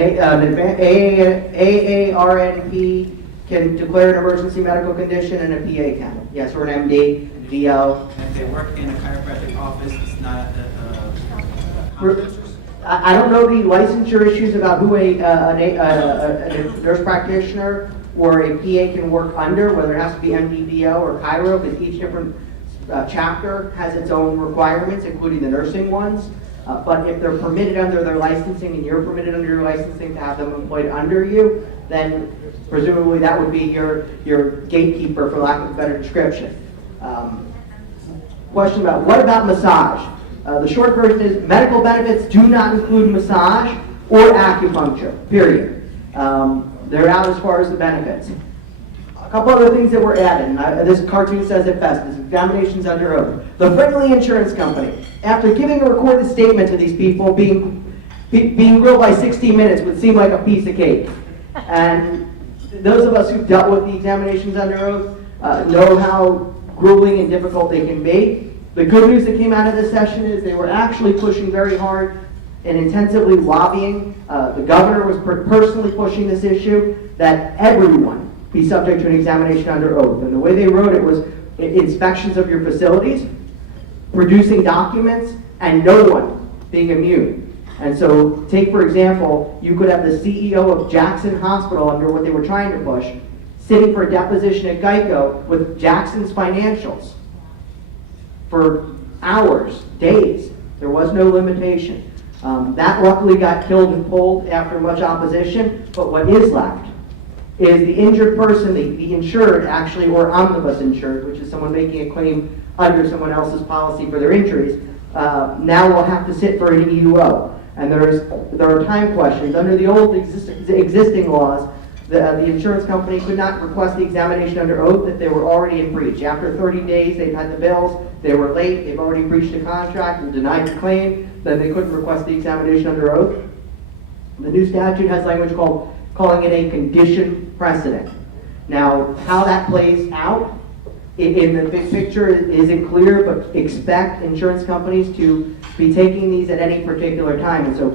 AARNP can declare an emergency medical condition, and a PA can. Yes, or an MD, DO. And if they work in a chiropractic office, it's not I don't know the licensure issues about who a nurse practitioner or a PA can work under, whether it has to be MD, DO, or Chiro, because each different chapter has its own requirements, including the nursing ones. But if they're permitted under their licensing and you're permitted under your licensing to have them employed under you, then presumably that would be your gatekeeper, for lack of a better description. Question about, what about massage? The short version is medical benefits do not include massage or acupuncture, period. They're out as far as the benefits. A couple other things that were added, and this cartoon says it best, is examinations under oath. The Friendly Insurance Company, after giving a recorded statement to these people, being grilled by 60 minutes would seem like a piece of cake. And those of us who've dealt with the examinations under oath know how grueling and difficult they can be. The good news that came out of this session is they were actually pushing very hard and intensively lobbying. The governor was personally pushing this issue, that everyone be subject to an examination under oath. And the way they wrote it was inspections of your facilities, producing documents, and no one being immune. And so, take for example, you could have the CEO of Jackson Hospital, under what they were trying to push, sitting for a deposition at Geico with Jackson's financials for hours, days. There was no limitation. That luckily got killed and pulled after much opposition, but what is left is the injured person, the insured actually, or omnibus insured, which is someone making a claim under someone else's policy for their injuries, now will have to sit for an EUO. And there are time questions. Under the old existing laws, the insurance company could not request the examination under oath if they were already in breach. After 30 days, they've had the bills, they were late, they've already breached the contract and denied the claim, then they couldn't request the examination under oath. The new statute has language calling it a condition precedent. Now, how that plays out in the big picture isn't clear, but expect insurance companies to be taking these at any particular time. And so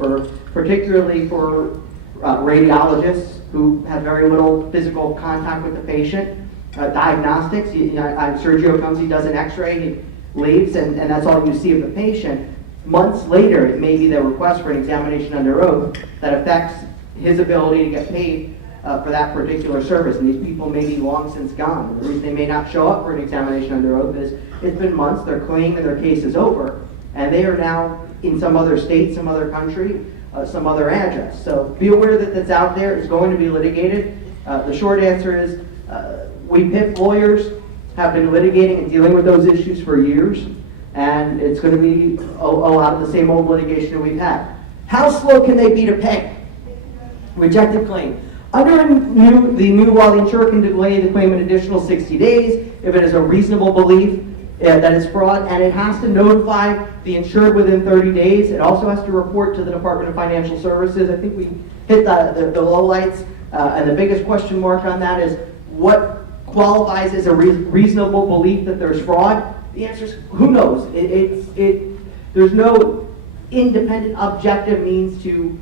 particularly for radiologists who have very little physical contact with the patient, diagnostics, Sergio comes, he does an x-ray, he leaves, and that's all you see of the patient. Months later, it may be the request for an examination under oath that affects his ability to get paid for that particular service, and these people may be long since gone. The reason they may not show up for an examination under oath is it's been months, they're claiming that their case is over, and they are now in some other state, some other country, some other address. So be aware that that's out there, it's going to be litigated. The short answer is we PIP lawyers have been litigating and dealing with those issues for years, and it's going to be a lot of the same old litigation that we've had. How slow can they be to pay? Rejected claim. Under the new law, the insurer can delay the claim an additional 60 days if it is a reasonable belief that it's fraud, and it has to notify the insured within 30 days. It also has to report to the Department of Financial Services. I think we hit the low lights, and the biggest question mark on that is what qualifies as a reasonable belief that there's fraud? The answer is, who knows? There's no independent, objective means to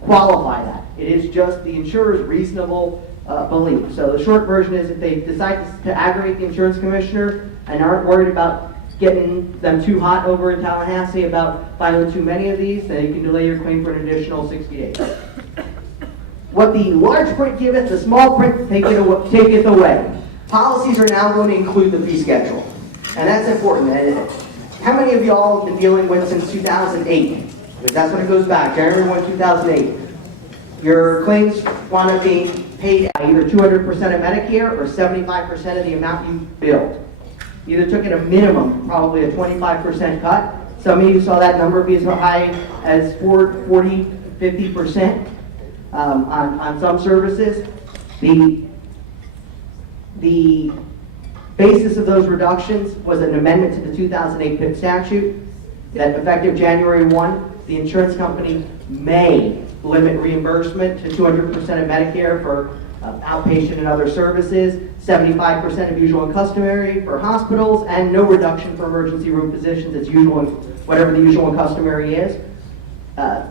qualify that. It is just the insurer's reasonable belief. So the short version is, if they decide to aggravate the insurance commissioner and aren't worried about getting them too hot over in Tallahassee about filing too many of these, then you can delay your claim for an additional 60 days. What the large print giveth, the small print taketh away. Policies are now going to include the fee schedule, and that's important. How many of y'all have been dealing with since 2008? Because that's when it goes back, January 1, 2008. Your claims want to be paid at either 200% of Medicare or 75% of the amount you billed. You either took it a minimum, probably a 25% cut. Some of you saw that number be as high as 40, 50% on some services. The basis of those reductions was an amendment to the 2008 PIP statute that effective January 1, the insurance company may limit reimbursement to 200% of Medicare for outpatient and other services, 75% of usual and customary for hospitals, and no reduction for emergency room physicians. It's usual and whatever the usual and customary is.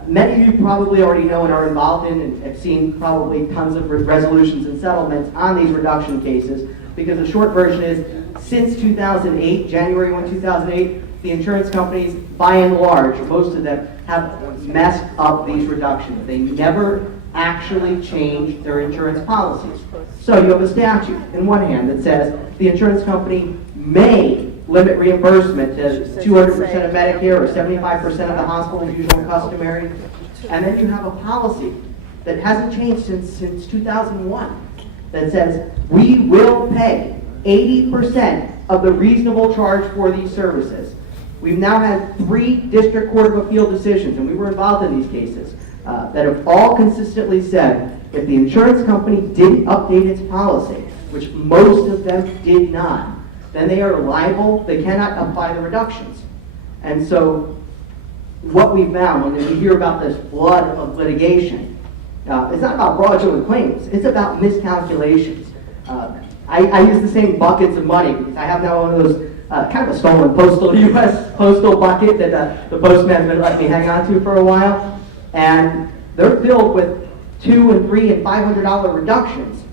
Many of you probably already know and are involved in and have seen probably tons of resolutions and settlements on these reduction cases, because the short version is, since 2008, January 1, 2008, the insurance companies, by and large, most of them, have messed up these reductions. They never actually changed their insurance policies. So you have a statute in one hand that says the insurance company may limit reimbursement to 200% of Medicare or 75% of the hospital's usual and customary. And then you have a policy that hasn't changed since 2001 that says we will pay 80% of the reasonable charge for these services. We've now had 3 District Court of Appeal decisions, and we were involved in these cases, that have all consistently said if the insurance company didn't update its policy, which most of them did not, then they are liable, they cannot apply the reductions. And so what we found when we hear about this flood of litigation, it's not about fraudulent claims, it's about miscalculations. I use the same buckets of money because I have now one of those kind of a stolen U.S. postal bucket that the postman's been letting me hang on to for a while. And they're filled with $200 and $300 and $500 reductions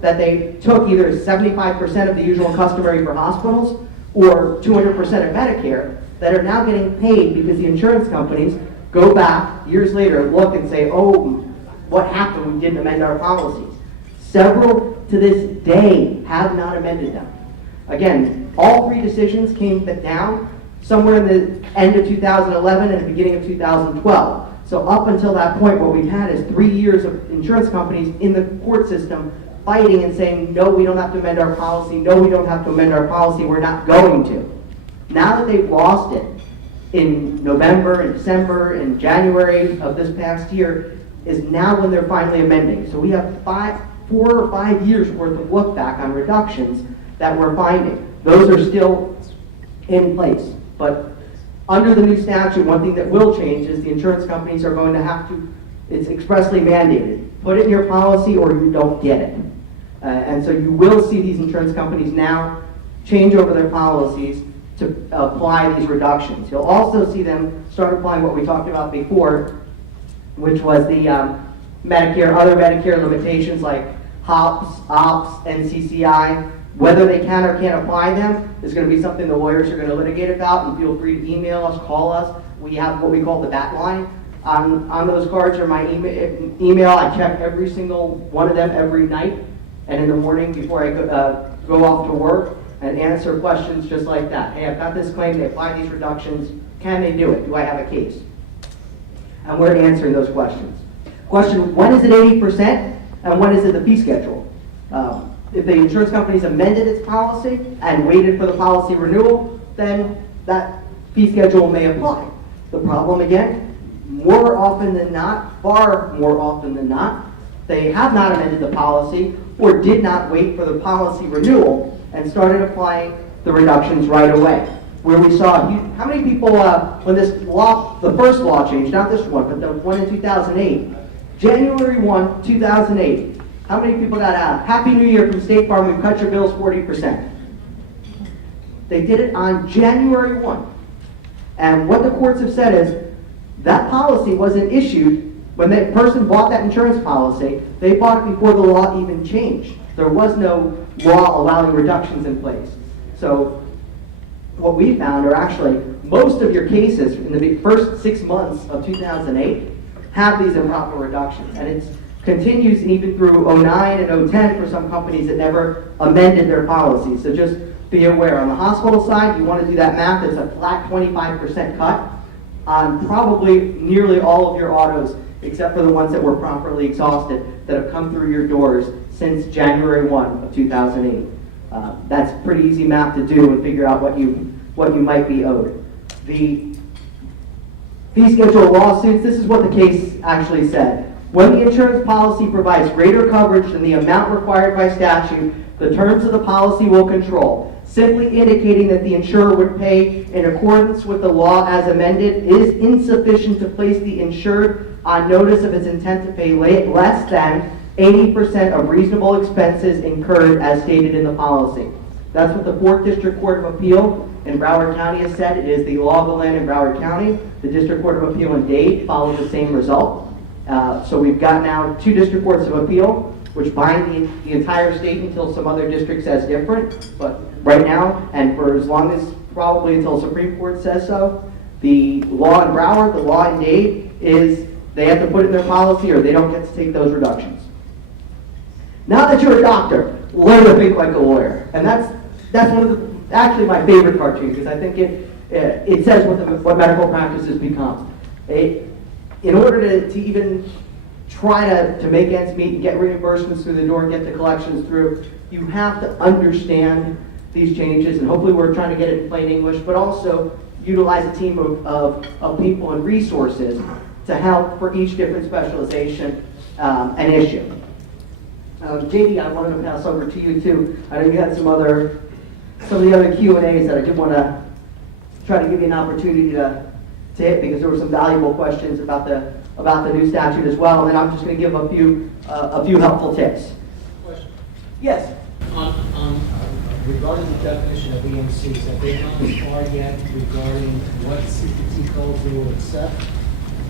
that they took either 75% of the usual and customary for hospitals or 200% of Medicare that are now getting paid because the insurance companies go back years later and look and say, oh, what happened? We didn't amend our policies. Several to this day have not amended them. Again, all 3 decisions came down somewhere in the end of 2011 and the beginning of 2012. So up until that point, what we've had is 3 years of insurance companies in the court system fighting and saying, no, we don't have to amend our policy, no, we don't have to amend our policy, we're not going to. Now that they've lost it in November and December and January of this past year is now when they're finally amending. So we have 4 or 5 years worth of look back on reductions that we're finding. Those are still in place. But under the new statute, one thing that will change is the insurance companies are going to have to, it's expressly mandated, put it in your policy or you don't get it. And so you will see these insurance companies now change over their policies to apply these reductions. You'll also see them start applying what we talked about before, which was the Medicare, other Medicare limitations like HOPS, OPS, NCCI. Whether they can or can't apply them is going to be something the lawyers are going to litigate about, and feel free to email us, call us. We have what we call the BAT line. On those cards are my email. I check every single one of them every night and in the morning before I go off to work and answer questions just like that. Hey, I've got this claim, they apply these reductions. Can they do it? Do I have a case? And we're answering those questions. Question, when is it 80% and when is it the fee schedule? If the insurance company's amended its policy and waited for the policy renewal, then that fee schedule may apply. The problem again, more often than not, far more often than not, they have not amended the policy or did not wait for the policy renewal and started applying the reductions right away. Where we saw, how many people, when this law, the first law changed, not this one, but the one in 2008, January 1, 2008, how many people got Happy New Year from State Farm, we've cut your bills 40%. They did it on January 1. And what the courts have said is, that policy wasn't issued when that person bought that insurance policy. They bought it before the law even changed. There was no law allowing reductions in place. So what we found are actually most of your cases in the first 6 months of 2008 have these improper reductions. And it continues even through 09 and 010 for some companies that never amended their policies. So just be aware. On the hospital side, you want to do that math. It's a flat 25% cut on probably nearly all of your autos, except for the ones that were properly exhausted that have come through your doors since January 1 of 2008. That's pretty easy math to do and figure out what you might be owed. The fee schedule lawsuits, this is what the case actually said. When the insurance policy provides greater coverage than the amount required by statute, the terms of the policy will control. Simply indicating that the insurer would pay in accordance with the law as amended is insufficient to place the insured on notice of its intent to pay less than 80% of reasonable expenses incurred as stated in the policy. That's what the 4th District Court of Appeal in Broward County has said. It is the law of the land in Broward County. The District Court of Appeal in Dade follows the same result. So we've got now 2 District Courts of Appeal, which bind the entire state until some other district says different. But right now, and for as long as probably until Supreme Court says so, the law in Broward, the law in Dade is they have to put it in their policy or they don't get to take those reductions. Now that you're a doctor, learn to think like a lawyer. And that's one of the, actually my favorite cartoon because I think it says what medical practice has become. In order to even try to make ends meet and get reimbursements through the door and get the collections through, you have to understand these changes, and hopefully we're trying to get it in plain English, but also utilize a team of people and resources to help for each different specialization and issue. JD, I wanted to pass over to you too. I know you had some of the other Q&As that I did want to try to give you an opportunity to hit because there were some valuable questions about the new statute as well, and then I'm just going to give a few helpful tips. Question. Yes. Regarding the definition of EMCs, have they gone as far yet regarding what CPT codes they will accept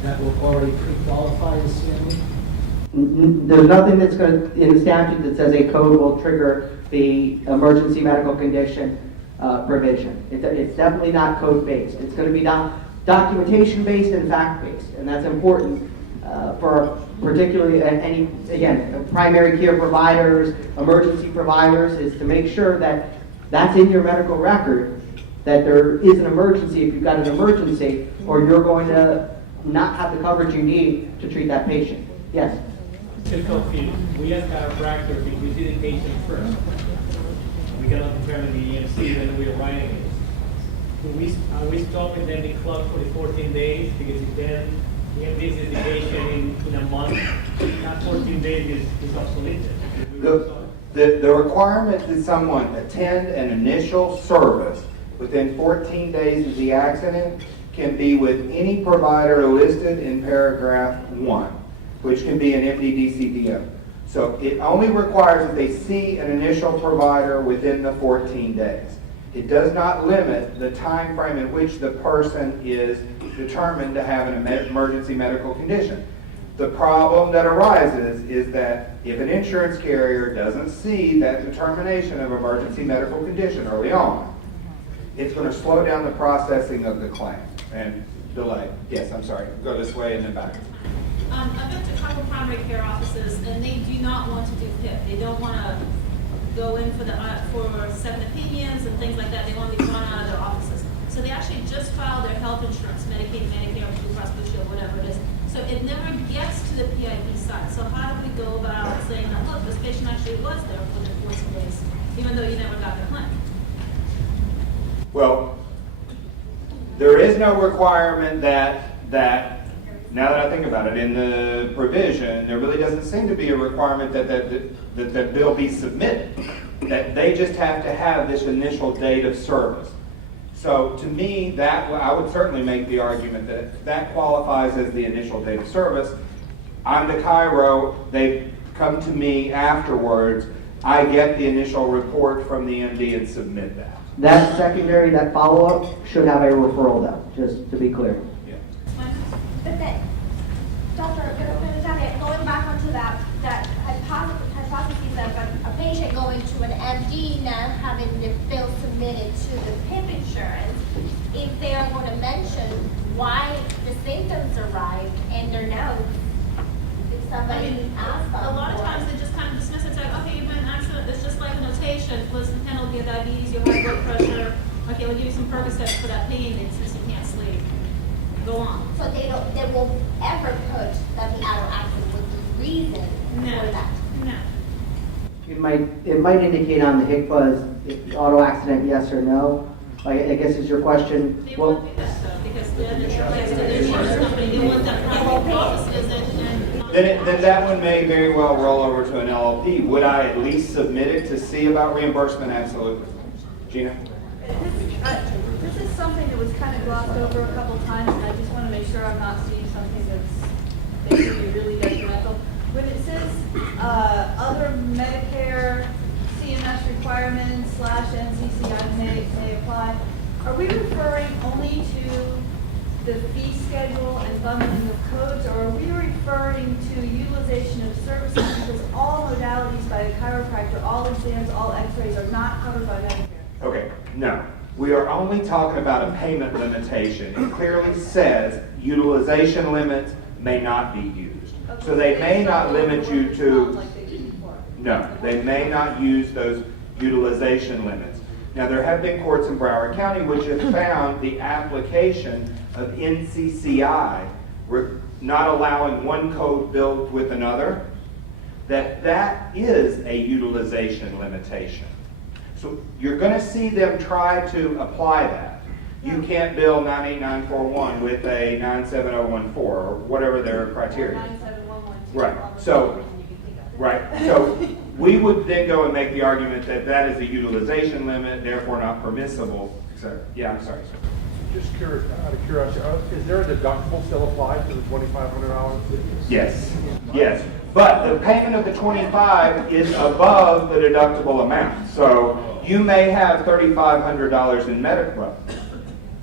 that will already pre-qualify as CME? There's nothing that's going to, in the statute that says a code will trigger the emergency medical condition provision. It's definitely not code-based. It's going to be documentation-based and fact-based, and that's important for particularly again, primary care providers, emergency providers, is to make sure that that's in your medical record, that there is an emergency if you've got an emergency, or you're going to not have the coverage you need to treat that patient. Yes? Still confused. We as chiropractors, if we see the patient first, we cannot determine the EMC, then we are writing it. Are we stopping then the clock for the 14 days? Because if then we have this indication in a month, that 14 days is obsolete. The requirement that someone attend an initial service within 14 days of the accident can be with any provider listed in paragraph 1, which can be an MD-DCPO. So it only requires that they see an initial provider within the 14 days. It does not limit the time frame in which the person is determined to have an emergency medical condition. The problem that arises is that if an insurance carrier doesn't see that determination of emergency medical condition early on, it's going to slow down the processing of the claim and delay. Yes, I'm sorry. Go this way and then back. I've been to a couple primary care offices, and they do not want to do PIP. They don't want to go in for second opinions and things like that. They want to be thrown out of their offices. So they actually just filed their health insurance, Medicaid, Medicare, Blue Cross Blue Shield, whatever it is. So it never gets to the PIP side. So how do we go about saying that, look, this patient actually was there for the 14 days, even though you never got the claim? Well, there is no requirement that now that I think about it, in the provision, there really doesn't seem to be a requirement that the bill be submitted. That they just have to have this initial date of service. So to me, that I would certainly make the argument that qualifies as the initial date of service. I'm the chiro, they come to me afterwards, I get the initial report from the MD and submit that. That secondary, that follow-up should have a referral though, just to be clear. Yeah. But then, Dr. going back onto that hypothesis of a patient going to an MD now having the bill submitted to the PIP insurance, if they are going to mention why the symptoms arrived and their notes, if somebody asks them. A lot of times they just kind of dismiss it, say, okay, you've been in an accident, it's just like a notation. Listen, it'll be a diabetes, you'll have blood pressure. Okay, we'll give you some Percocet for that pain since you can't sleep. Go on. So they won't ever put that the auto accident was the reason for that. No. It might indicate on the HICPA's auto accident, yes or no. I guess is your question. They won't do that though, because then it's related to the insurance company. They want that private process and Then that one may very well roll over to an LLP. Would I at least submit it to see about reimbursement? Absolutely. Gina? This is something that was kind of glossed over a couple times, and I just want to make sure I'm not seeing something that could be really detrimental. When it says other Medicare CMS requirements / NCCI may apply, are we referring only to the fee schedule and bundling of codes, or are we referring to utilization of services? Because all modalities by a chiropractor, all exams, all x-rays are not covered by Medicare. Okay, no. We are only talking about a payment limitation. It clearly says utilization limits may not be used. So they may not limit you to, no, they may not use those utilization limits. Now, there have been courts in Broward County which have found the application of NCCI, not allowing one code billed with another, that is a utilization limitation. So you're going to see them try to apply that. You can't bill 98941 with a 97014 or whatever their criteria is. 97112. Right. all the So- reason you can think of. Right, so we would then go and make the argument that that is a utilization limit, therefore not permissible, et cetera. Yeah, I'm sorry, sir. Just curious, out of curiosity, is there a deductible still applied to the $2,500? Yes, yes. But the payment of the 25 is above the deductible amount. So you may have $3,500 in medical, well,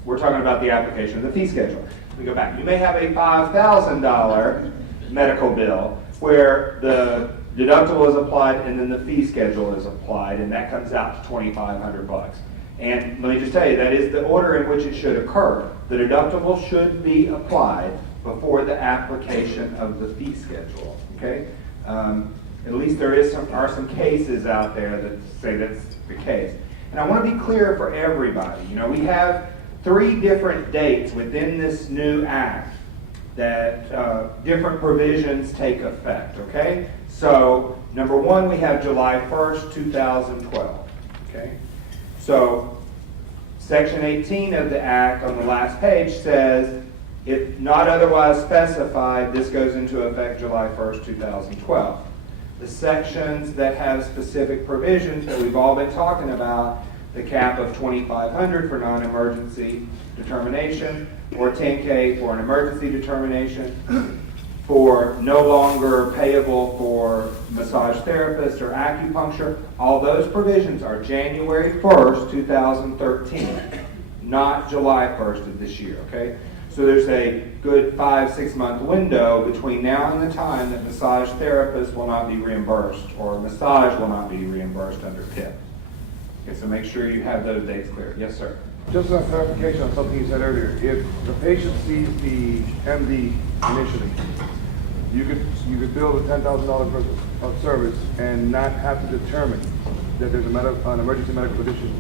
we're talking about the application of the fee schedule. We go back. You may have a $5,000 medical bill where the deductible is applied and then the fee schedule is applied, and that comes out to $2,500. And let me just tell you, that is the order in which it should occur. The deductible should be applied before the application of the fee schedule. Okay? At least there are some cases out there that say that's the case. And I want to be clear for everybody. You know, we have 3 different dates within this new act that different provisions take effect. Okay? So, number 1, we have July 1st, 2012. Okay? So, Section 18 of the Act on the last page says, if not otherwise specified, this goes into effect July 1st, 2012. The sections that have specific provisions that we've all been talking about, the cap of $2,500 for non-emergency determination, or $10K for an emergency determination, for no longer payable for massage therapist or acupuncture, all those provisions are January 1st, 2013, not July 1st of this year, okay? So there's a good 5-6 month window between now and the time that massage therapists will not be reimbursed or massage will not be reimbursed under PIP. Okay, so make sure you have those dates clear. Yes, sir. Just a clarification on something you said earlier. If the patient sees the MD initially, you could bill the $10,000 worth of service and not have to determine that there's an emergency medical condition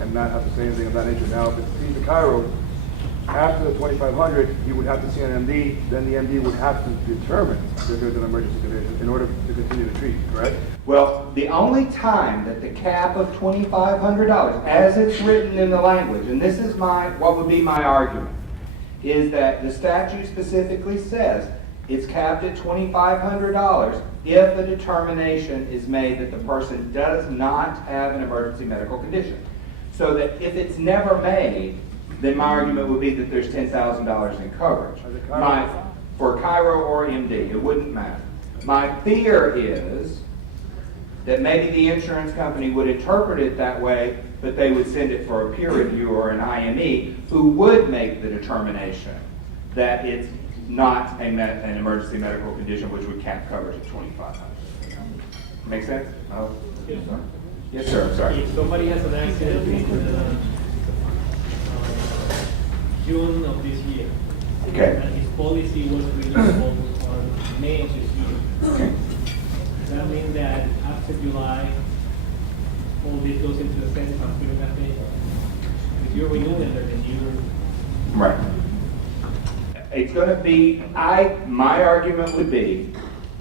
and not have to say anything of that nature. Now, if it sees the chiro, after the $2,500, you would have to see an MD, then the MD would have to determine that there's an emergency condition in order to continue to treat, correct? Well, the only time that the cap of $2,500, as it's written in the language, and this is what would be my argument, is that the statute specifically says it's capped at $2,500 if a determination is made that the person does not have an emergency medical condition. So that if it's never made, then my argument would be that there's $10,000 in coverage. For chiro or MD, it wouldn't matter. My fear is that maybe the insurance company would interpret it that way, but they would send it for a peer review or an IME who would make the determination that it's not an emergency medical condition, which would cap coverage at $2,500. Make sense? Oh. Yes, sir. Yes, sir. I'm sorry. If somebody has an accident in June of this year, Okay. and his policy was renewable on May of this year, Okay. does that mean that after July, all this goes into the same hospital that day? If you're renewing it, then you're... Right. It's going to be, my argument would be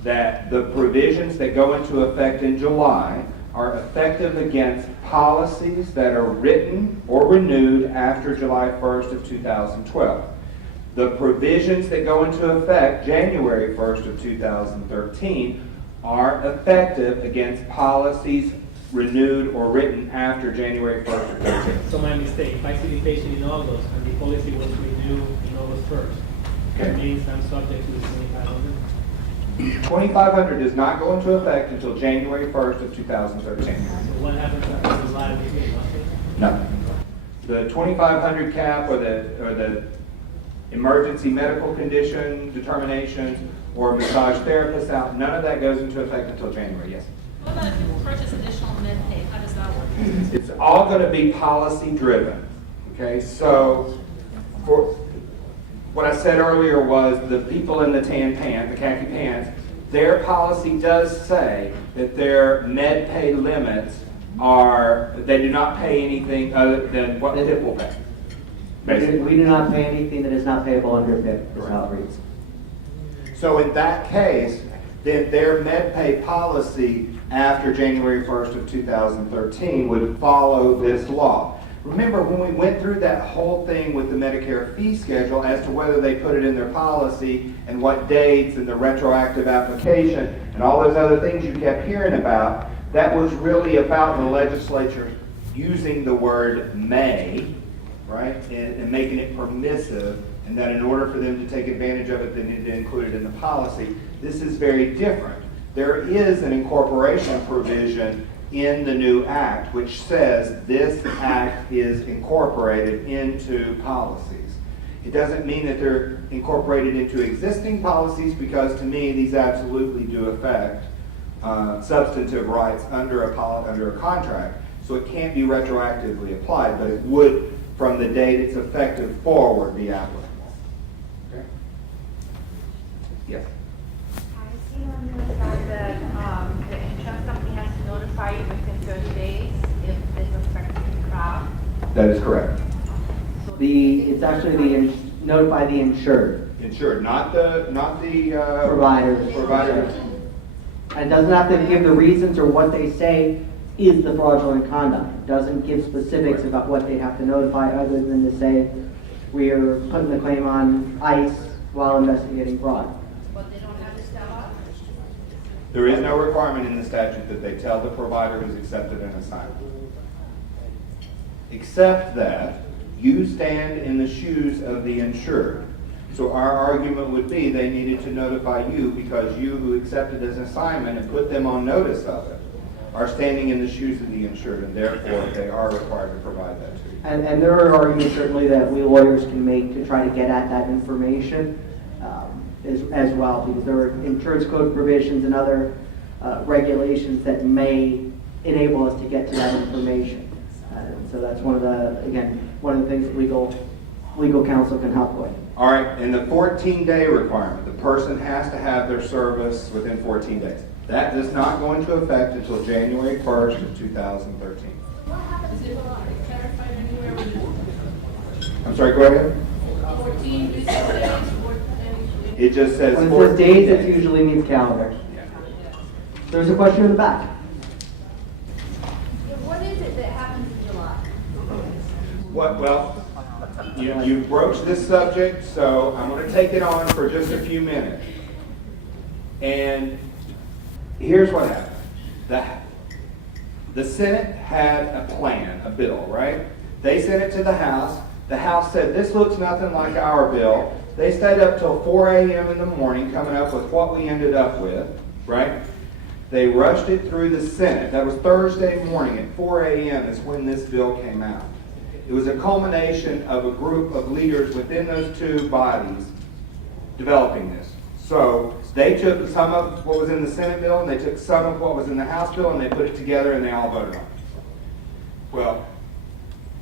that the provisions that go into effect in July are effective against policies that are written or renewed after July 1st of 2012. The provisions that go into effect January 1st of 2013 are effective against policies renewed or written after January 1st of 2013. So my mistake, if I see the patient in August and the policy was renewed in August 1st, that means I'm subject to the $2,500? $2,500 does not go into effect until January 1st of 2013. So what happens after July of this year? No. The $2,500 cap or the emergency medical condition determinations or massage therapist out, none of that goes into effect until January, yes. What about if you purchase additional med pay? How does that work? It's all going to be policy driven. Okay, so for what I said earlier was the people in the tan pants, the khaki pants, their policy does say that their med pay limits they do not pay anything other than what PIP will pay. Basically. We do not pay anything that is not payable under PIP, is how it reads. So in that case, then their MedPay policy after January 1st of 2013 would follow this law. Remember when we went through that whole thing with the Medicare fee schedule as to whether they put it in their policy and what dates and the retroactive application and all those other things you kept hearing about, that was really about the legislature using the word may, right, and making it permissive, and that in order for them to take advantage of it, they need to include it in the policy. This is very different. There is an incorporation provision in the new act which says this act is incorporated into policies. It doesn't mean that they're incorporated into existing policies, because to me these absolutely do affect substantive rights under a contract. So it can't be retroactively applied, but it would, from the date it's effective forward, be applicable. Okay? Yes. I see on the fact that the insurance company has to notify you within 30 days if there's a certain crowd. That is correct. It's actually notify the insured. Insured, not the Providers. Providers. And it doesn't have to give the reasons or what they say is the fraudulent conduct. It doesn't give specifics about what they have to notify, other than to say we are putting the claim on ice while investigating fraud. But they don't have to tell us? There is no requirement in the statute that they tell the provider who's accepted an assignment. Except that you stand in the shoes of the insured. So our argument would be they needed to notify you, because you who accepted this assignment and put them on notice of it are standing in the shoes of the insured, and therefore they are required to provide that to you. And there are arguments certainly that we lawyers can make to try to get at that information as well, because there are insurance code provisions and other regulations that may enable us to get to that information. So that's one of the things that legal counsel can help with. All right, and the 14-day requirement, the person has to have their service within 14 days. That does not go into effect until January 1st of 2013. What happens if clarified anywhere with I'm sorry, go ahead. 14 business days or It just says When it 14 says days, it usually means calendar. There's a question in the back. what is it that happens in July? Well, you broached this subject, so I'm going to take it on for just a few minutes. And here's what happened. The Senate had a plan, a bill, right? They sent it to the House. The House said, this looks nothing like our bill. They stayed up till 4 a.m. in the morning coming up with what we ended up with, right? They rushed it through the Senate. That was Thursday morning at 4 a.m. is when this bill came out. It was a culmination of a group of leaders within those two bodies developing this. So they took some of what was in the Senate bill, and they took some of what was in the House bill, and they put it together, and they all voted on it. Well,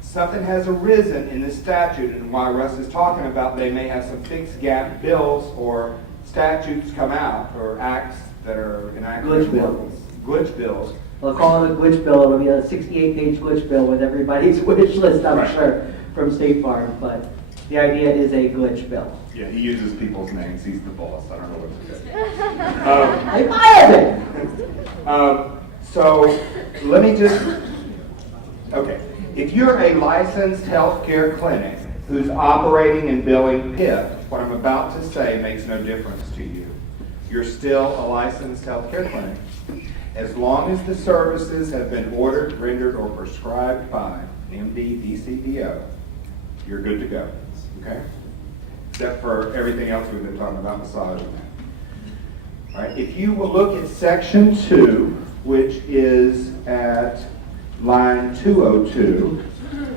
something has arisen in this statute, and why Russ is talking about they may have some fixed gap bills or statutes come out, or acts that are enacted. Glitch bills. Glitch bills. We'll call it a glitch bill. It'll be a 68-page glitch bill with everybody's wish list, I'm Right. sure, from State Farm. But the idea is a glitch bill. Yeah, he uses people's names. He's the boss. I don't know what to say. I fired it! So let me just, okay. If you're a licensed healthcare clinic who's operating and billing PIP, what I'm about to say makes no difference to you. You're still a licensed healthcare clinic. As long as the services have been ordered, rendered, or prescribed by an MD, DCDO, you're good to go, okay? Except for everything else we've been talking about, massage and that. All right, if you will look at section 2, which is at line 202,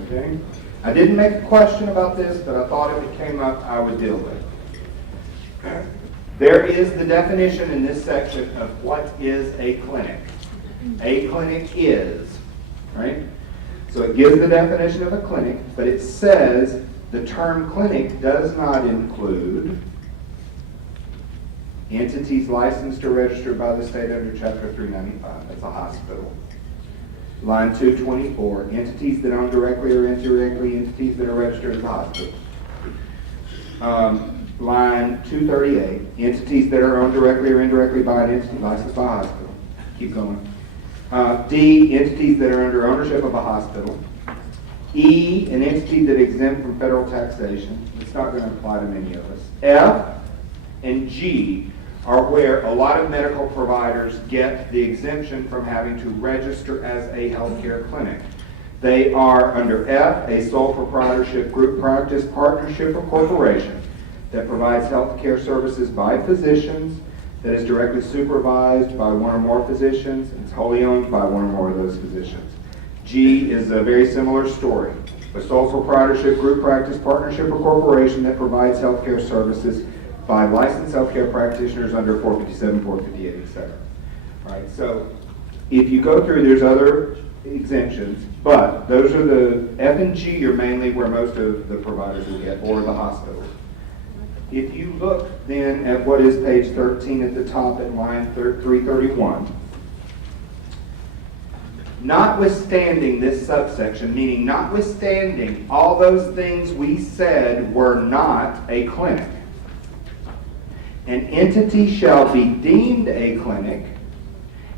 okay? I didn't make a question about this, but I thought if it came up, I would deal with it. There is the definition in this section of what is a clinic. A clinic is, right? So it gives the definition of a clinic, but it says the term clinic does not include entities licensed or registered by the state under Chapter 395. That's a hospital. Line 224, entities that own directly or indirectly entities that are registered as hospitals. Line 238, entities that are owned directly or indirectly by an entity licensed by a hospital. Keep going. D, entities that are under ownership of a hospital. E, an entity that is exempt from federal taxation. It's not going to apply to many of us. F and G are where a lot of medical providers get the exemption from having to register as a healthcare clinic. They are under F, a sole proprietorship, group practice, partnership, or corporation that provides healthcare services by physicians, that is directly supervised by one or more physicians, and is wholly owned by one or more of those physicians. G is a very similar story. A sole proprietorship, group practice, partnership, or corporation that provides healthcare services by licensed healthcare practitioners under 457, 458, etc. All right, so if you go through, there's other exemptions, but those are the F and G are mainly where most of the providers will get, or the hospitals. If you look then at what is page 13 at the top at line 331, notwithstanding this subsection, meaning notwithstanding all those things we said were not a clinic, an entity shall be deemed a clinic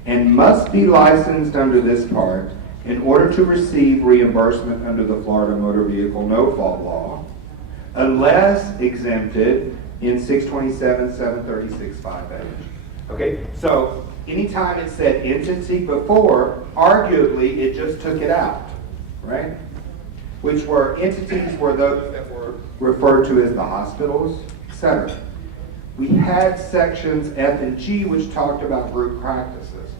and must be licensed under this part in order to receive reimbursement under the Florida Motor Vehicle No-Fault Law, unless exempted in 627, 736, 5H. Okay, so anytime it said entity before, arguably it just took it out, right? Which were entities were those that were referred to as the hospitals, etc. We had sections F and G which talked about group practices.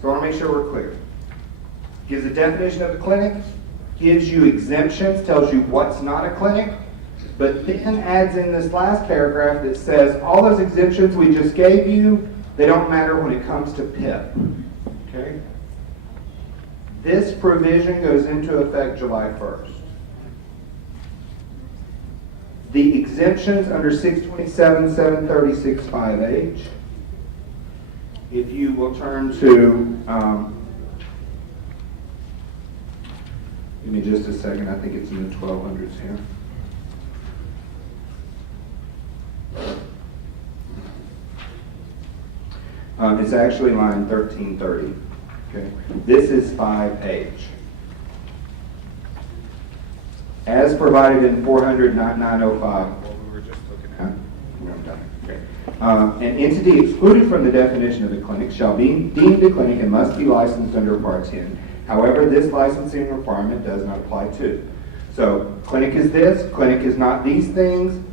So I want to make sure we're clear. Gives a definition of a clinic, gives you exemptions, tells you what's not a clinic, but then adds in this last paragraph that says all those exemptions we just gave you, they don't matter when it comes to PIP. Okay? This provision goes into effect July 1st. The exemptions under 627, 736, 5H, if you will turn to, give me just a second, I think it's in the 1200s here. It's actually line 1330. Okay, this is 5H. As provided in 400.905, what we were just looking at. I'm done. Okay. An entity excluded from the definition of a clinic shall be deemed a clinic and must be licensed under Part 10. However, this licensing requirement does not apply to. So, clinic is this, clinic is not these things,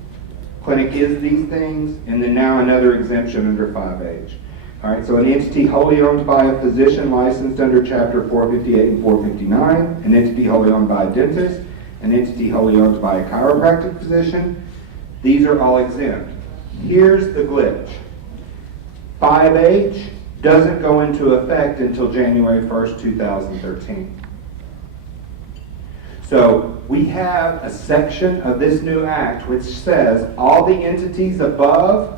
clinic is these things, and then now another exemption under 5H. All right, so an entity wholly owned by a physician licensed under Chapter 458 and 459, an entity wholly owned by a dentist, an entity wholly owned by a chiropractic physician, these are all exempt. Here's the glitch. 5H doesn't go into effect until January 1st, 2013. So we have a section of this new act which says all the entities above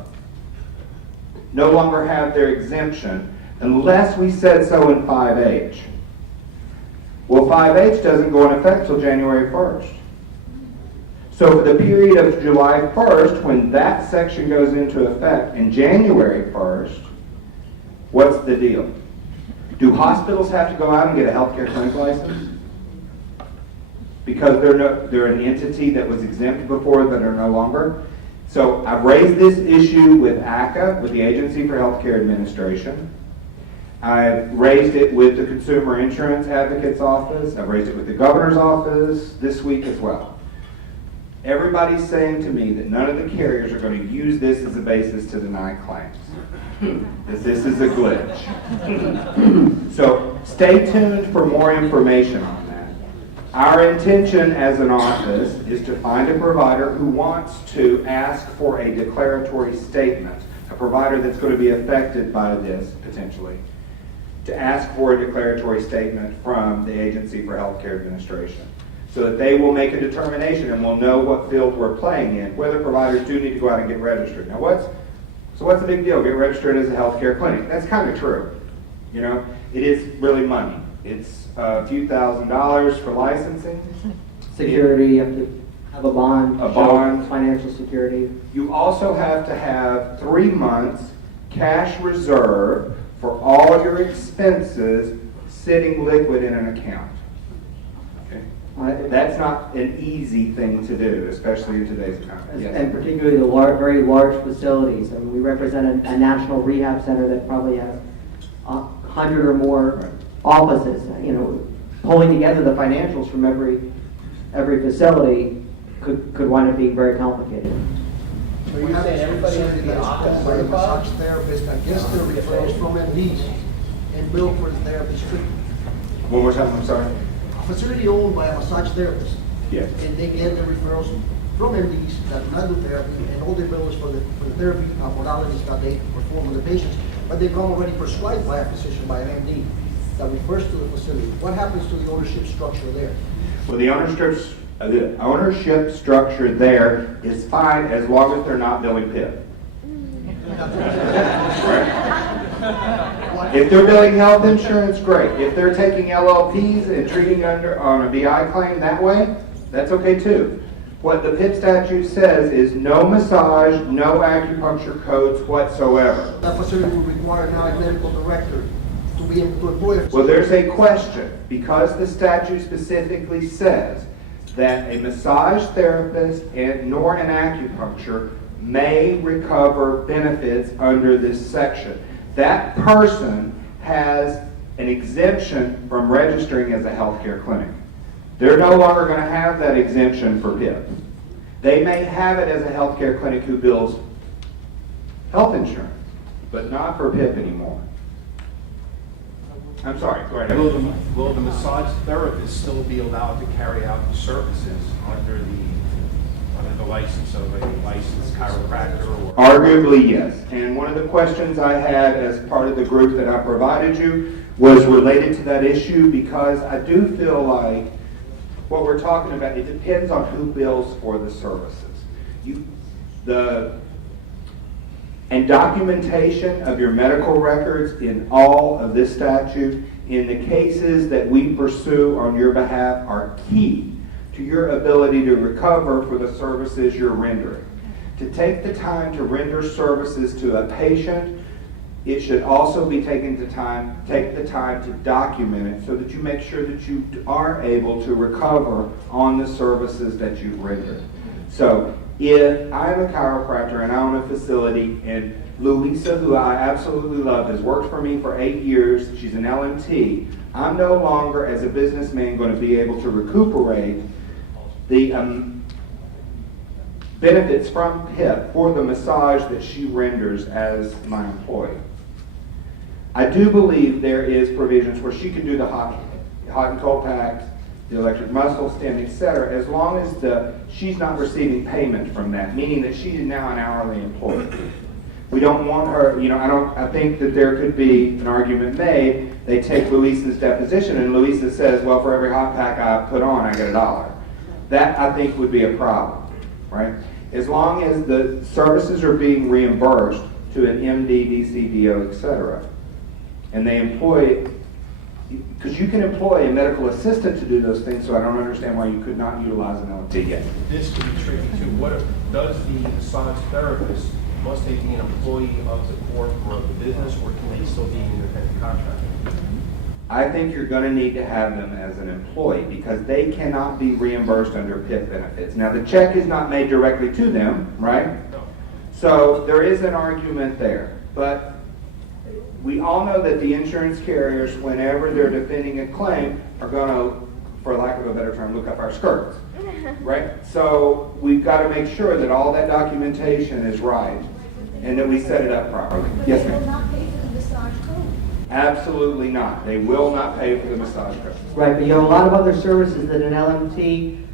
no longer have their exemption unless we said so in 5H. Well, 5H doesn't go in effect till January 1st. So for the period of July 1st, when that section goes into effect, and January 1st, what's the deal? Do hospitals have to go out and get a healthcare clinic license? Because they're an entity that was exempt before that are no longer? So I've raised this issue with ACA, with the Agency for Healthcare Administration. I've raised it with the Consumer Insurance Advocate's Office. I've raised it with the Governor's Office this week as well. Everybody's saying to me that none of the carriers are going to use this as a basis to deny claims. That this is a glitch. So stay tuned for more information on that. Our intention as an office is to find a provider who wants to ask for a declaratory statement, a provider that's going to be affected by this potentially, to ask for a declaratory statement from the Agency for Healthcare Administration so that they will make a determination and we'll know what field we're playing in, whether providers do need to go out and get registered. Now what's the big deal? Get registered as a healthcare clinic. That's kind of true. You know, it is really money. It's a few $1,000s for licensing. Security, you have to have a bond. A show bond. Financial security. You also have to have 3 months cash reserve for all your expenses sitting liquid in an account. Okay? That's not an easy thing to do, especially in today's economy. Yes. And particularly the very large facilities. I mean, we represent a national rehab center that probably has 100 or more offices. You know, pulling together the financials from every facility could wind up being very complicated. So you're saying everybody has to be office by a massage certified? therapist that gets their referrals from MDs and bill for the therapist treatment. One more time, I'm sorry. A facility owned by a massage therapist. Yes. And they get the referrals from MDs that do not do therapy, and all they bill is for the therapy modalities that they perform on the patients. But they come already prescribed by a physician, by an MD, that refers to the facility. What happens to the ownership structure there? Well, the ownership structure there is fine as long as they're not billing PIP. If they're billing health insurance, great. If they're taking LLPs and treating on a BI claim that way, that's okay too. What the PIP statute says is no massage, no acupuncture codes whatsoever. That facility will require now a medical director to be able to employ a Well, there's a question, because the statute specifically says that a massage therapist nor an acupuncture may recover benefits under this section. That person has an exemption from registering as a healthcare clinic. They're no longer going to have that exemption for PIP. They may have it as a healthcare clinic who bills health insurance, but not for PIP anymore. I'm sorry, go ahead. Will the massage therapist still be allowed to carry out the services under the license of a licensed chiropractor or? Arguably, yes. And one of the questions I had as part of the group that I provided you was related to that issue, because I do feel like what we're talking about, it depends on who bills for the services. And documentation of your medical records in all of this statute, in the cases that we pursue on your behalf, are key to your ability to recover for the services you're rendering. To take the time to render services to a patient, it should also be take the time to document it so that you make sure that you are able to recover on the services that you've rendered. So if I'm a chiropractor and I own a facility, and Louisa, who I absolutely love, has worked for me for 8 years, she's an LMT, I'm no longer, as a businessman, going to be able to recuperate the benefits from PIP for the massage that she renders as my employee. I do believe there is provisions where she can do the hot and cold packs, the electric muscle stim, etc., as long as she's not receiving payment from that, meaning that she is now an hourly employee. We don't want her, I think that there could be an argument made. They take Luisa's deposition and Luisa says, well, for every hot pack I put on, I get $1. That, I think, would be a problem, right? As long as the services are being reimbursed to an MD, DCDO, etc., and they employ, because you can employ a medical assistant to do those things, so I don't understand why you could not utilize an LT yet. This could be tricky too. What does the massage therapist, must they be an employee of the court or of the business, or can they still be an independent contractor? I think you're going to need to have them as an employee because they cannot be reimbursed under PIP benefits. Now, the check is not made directly to them, right? No. So there is an argument there. But we all know that the insurance carriers, whenever they're defending a claim, are going to, for lack of a better term, look up our skirts, right? So we've got to make sure that all that documentation is right and that we set it up properly. Yes, ma'am? They will not pay for the massage code. Absolutely not. They will not pay for the massage code. Right, but you have a lot of other services that an LMT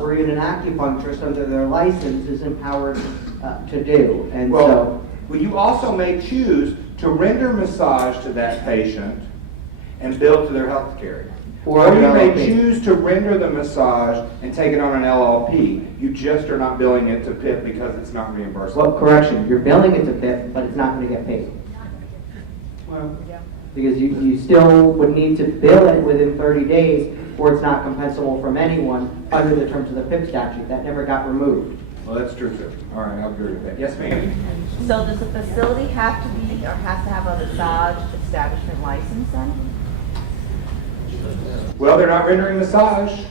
or even an acupuncturist under their license is empowered to do. And well, you also may choose to render massage to that patient and bill to their health carrier. Or you may choose to render the massage and take it on an LLP. You just are not billing it to PIP because it's not reimbursable. Well, correction, you're billing it to PIP, but it's not going to get paid. Well, Because you still would need to bill it within 30 days, or it's not compensable from anyone under the terms of the PIP statute. That never got removed. Well, that's true, too. All right, I'll agree with that. Yes, ma'am? So does the facility have to be, or has to have a massage establishment license then? Well, they're not rendering massage.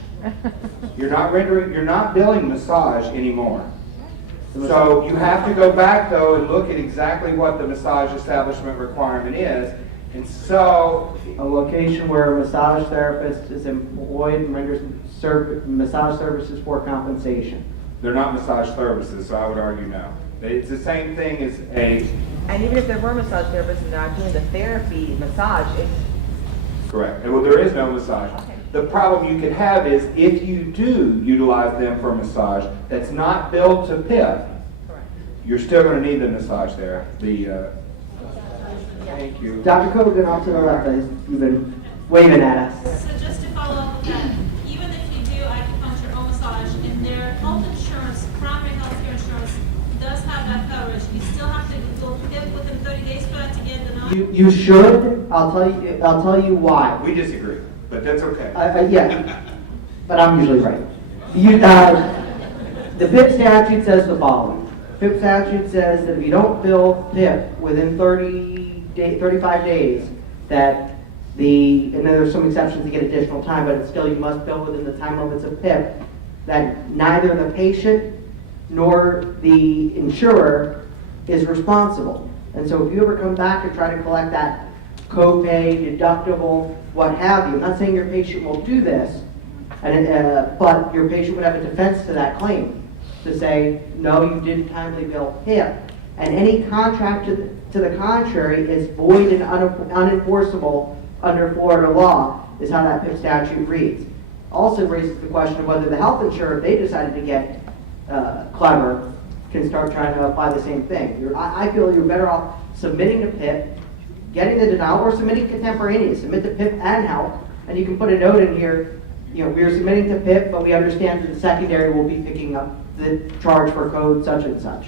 You're not billing massage anymore. So you have to go back, though, and look at exactly what the massage establishment requirement is. And so, A location where a massage therapist is employed and renders massage services for compensation. they're not massage services, so I would argue no. It's the same thing as a, And even if there were massage therapists and not doing the therapy, massage, it's correct. Well, there is no massage. The problem you could have is if you do utilize them for massage that's not billed to PIP, you're still going to need the massage there. Thank you. Dr. Kogan, off to the left, you've been waving at us. So just to follow up with that, even if you do acupuncture or massage and their health insurance, primary health care insurance does have that coverage, you still have to go PIP within 30 days for that to get denied? You should. I'll tell you why. We disagree, but that's okay. Yeah, but I'm usually right. The PIP statute says the following. PIP statute says that if you don't bill PIP within 35 days, that and then there's some exceptions to get additional time, but it's still you must bill within the time limits of PIP, that neither the patient nor the insurer is responsible. And so if you ever come back and try to collect that copay, deductible, what have you, I'm not saying your patient will do this, but your patient would have a defense to that claim to say, no, you didn't timely bill PIP. And any contract to the contrary is void and unenforceable under Florida law, is how that PIP statute reads. Also raises the question of whether the health insurer, if they decided to get clever, can start trying to apply the same thing. I feel you're better off submitting to PIP, getting the denial, or submitting contemporaneous. Submit to PIP and health, and you can put a note in here, we are submitting to PIP, but we understand that the secondary will be picking up the charge for code such and such.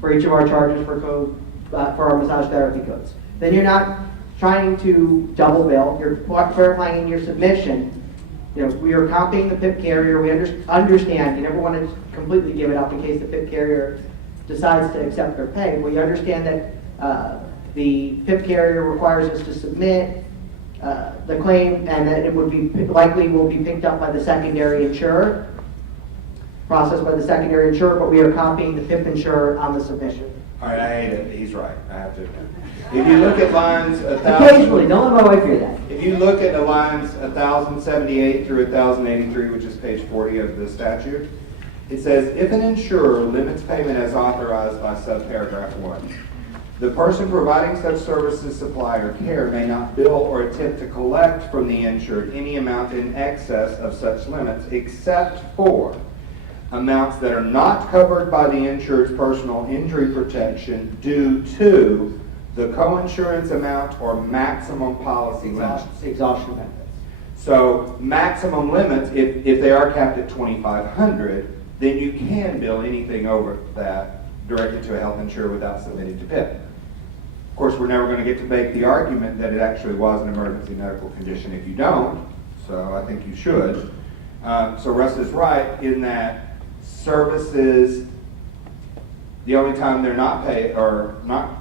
For each of our charges for code, for our massage therapy codes. Then you're not trying to double bill, you're clarifying in your submission, we are copying the PIP carrier, we understand, you never want to completely give it up in case the PIP carrier decides to accept their pay. We understand that the PIP carrier requires us to submit the claim and that it would be likely will be picked up by the secondary insurer, processed by the secondary insurer, but we are copying the PIP insurer on the submission. All right, I hate it. He's right. I have to admit. If you look at lines 1,000... Occasionally, don't let my wife hear that. If you look at the lines 1,078 through 1,083, which is page 40 of the statute, it says, if an insurer limits payment as authorized by subparagraph 1, the person providing such services, supply, or care may not bill or attempt to collect from the insured any amount in excess of such limits except for amounts that are not covered by the insured's personal injury protection due to the coinsurance amount or maximum policy limits. Exhaustion benefits. So maximum limits, if they are capped at $2,500, then you can bill anything over that directly to a health insurer without submitting to PIP. Of course, we're never going to get to make the argument that it actually was an emergency medical condition if you don't, so I think you should. So Russ is right in that services, the only time they're not paid or not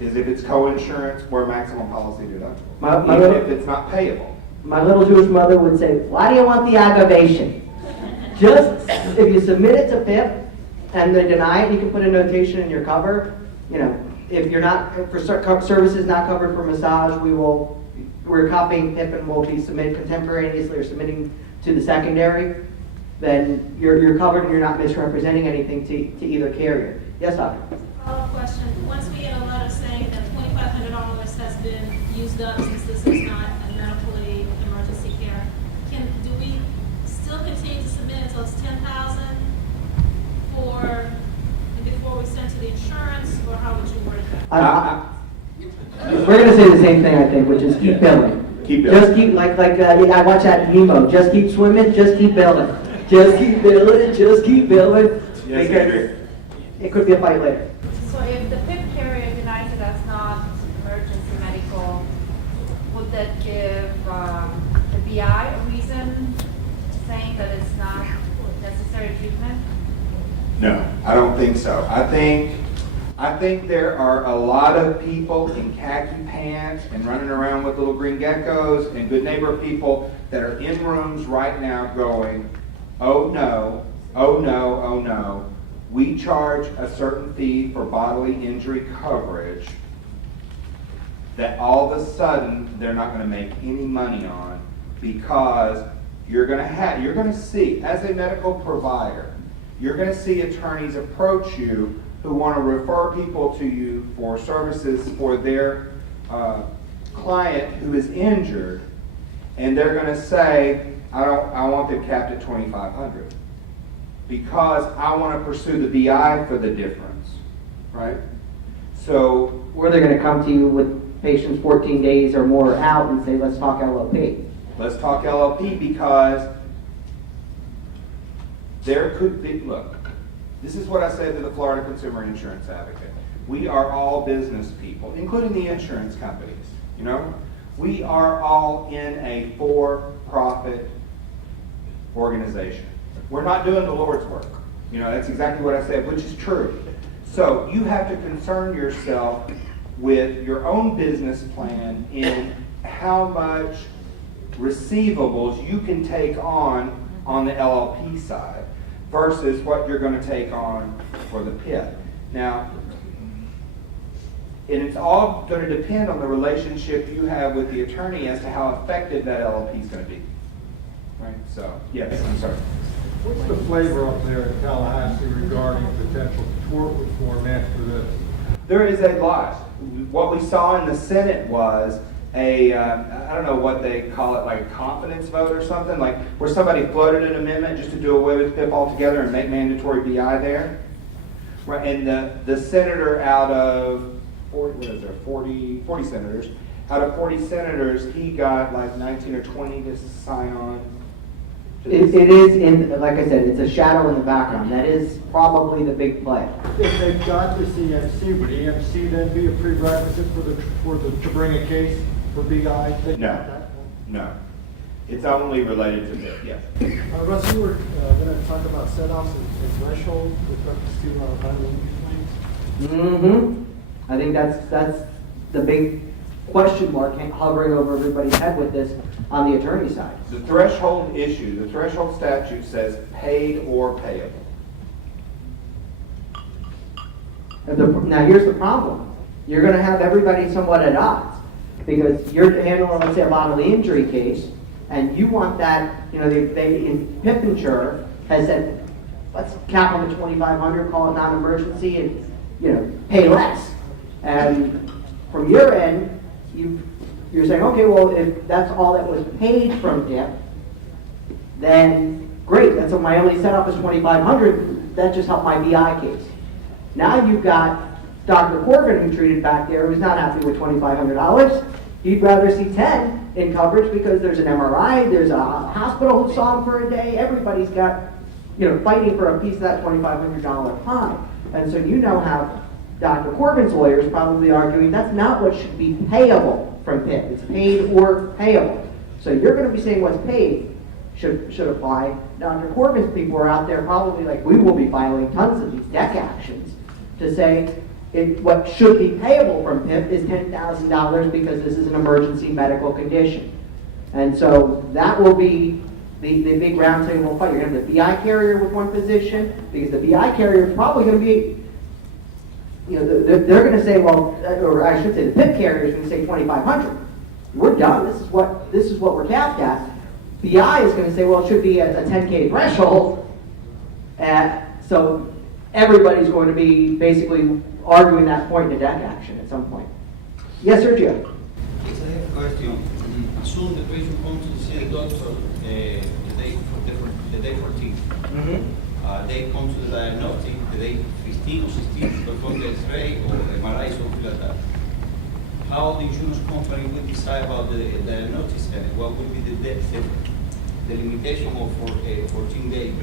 is if it's co-insurance or maximum policy deductible, even if it's not payable. My little Jewish mother would say, why do you want the aggravation? Just, if you submit it to PIP and they deny it, you can put a notation in your cover. If you're not, for services not covered for massage, we're copying PIP and we'll be submitting contemporaneously or submitting to the secondary. Then you're covered and you're not misrepresenting anything to either carrier. Yes, doctor? Follow-up question. Once we get a letter saying that $2,500 has been used up since this is not a medically emergency care, do we still continue to submit until it's $10,000 before we send to the insurance, or how would you word that? We're going to say the same thing, I think, which is keep billing. Keep billing. Just keep, I watch that Nemo, just keep swimming, just keep billing. Just keep billing, just keep billing. Yes, Andrew. It could be a fight later. So if the PIP carrier denies it as not emergency medical would that give the BI a reason saying that it's not necessary treatment? No, I don't think so. I think there are a lot of people in khaki pants and running around with little green geckos and good neighbor people that are in rooms right now going, oh no, oh no, oh no. We charge a certain fee for bodily injury coverage that all of a sudden they're not going to make any money on, because you're going to see, as a medical provider, you're going to see attorneys approach you who want to refer people to you for services for their client who is injured, and they're going to say, I want it capped at $2,500 because I want to pursue the BI for the difference, right? So, Or they're going to come to you with patients 14 days or more out and say, let's talk LLP. let's talk LLP, because there could be, look, this is what I said to the Florida Consumer Insurance Advocate. We are all business people, including the insurance companies, you know? We are all in a for-profit organization. We're not doing the Lord's work. You know, that's exactly what I said, which is true. So you have to concern yourself with your own business plan in how much receivables you can take on the LLP side versus what you're going to take on for the PIP. Now, and it's all going to depend on the relationship you have with the attorney as to how effective that LLP is going to be. Right? So, yes, I'm sorry. What's the flavor up there in Tallahassee regarding potential tort reform after this? There is a lot. What we saw in the Senate was I don't know what they call it, like a confidence vote or something, like where somebody floated an amendment just to do away with PIP altogether and make mandatory BI there. Right, and the senator out of 40 senators, out of 40 senators, he got like 19 or 20 to sign on. It is, in, like I said, it's a shadow in the background. That is probably the big play. If they've got this EMC, would EMC then be a prerequisite to bring a case for BI? No. It's only related to PIP, yes. Russ, you were going to talk about set-offs and threshold with reference to bodily injury claims? I think that's the big question mark hovering over everybody's head with this on the attorney side. The threshold issue, the threshold statute says paid or payable. Now here's the problem. You're going to have everybody somewhat at odds, because you're handling, let's say, a bodily injury case, and you want that, you know, the PIP insurer has said, let's cap them at $2,500, call it non-emergency, and, you know, pay less. And from your end, you're saying, okay, well, if that's all that was paid from PIP, then great, that's what my only setup is $2,500, that just helped my BI case. Now you've got Dr. Corgan, who treated back there, who's not happy with $2,500. He'd rather see 10 in coverage because there's an MRI, there's a hospital who saw him for a day, everybody's got, you know, fighting for a piece of that $2,500 pie. And so you now have Dr. Corbin's lawyers probably arguing that's not what should be payable from PIP. It's paid or payable. So you're going to be saying what's paid should apply. Dr. Corbin's people are out there probably like we will be filing tons of these deck actions to say what should be payable from PIP is $10,000 because this is an emergency medical condition. And so that will be the big roundtable fight. You're going to have the BI carrier with one position, because the BI carrier is probably going to be, you know, they're going to say, well, or I should say the PIP carrier is going to say $2,500. We're done. This is what we're capped at. BI is going to say, well, it should be a 10K threshold. So everybody's going to be basically arguing that point in a deck action at some point. Yes, Sergio? Yes, I have a question. Assume the patient comes to see the doctor the day 14. They come to the diagnostic the day 15 or 16 to perform the X-ray or MRI, something like that. How the insurance company will decide about the diagnosis and what would be the limitation of 14 days?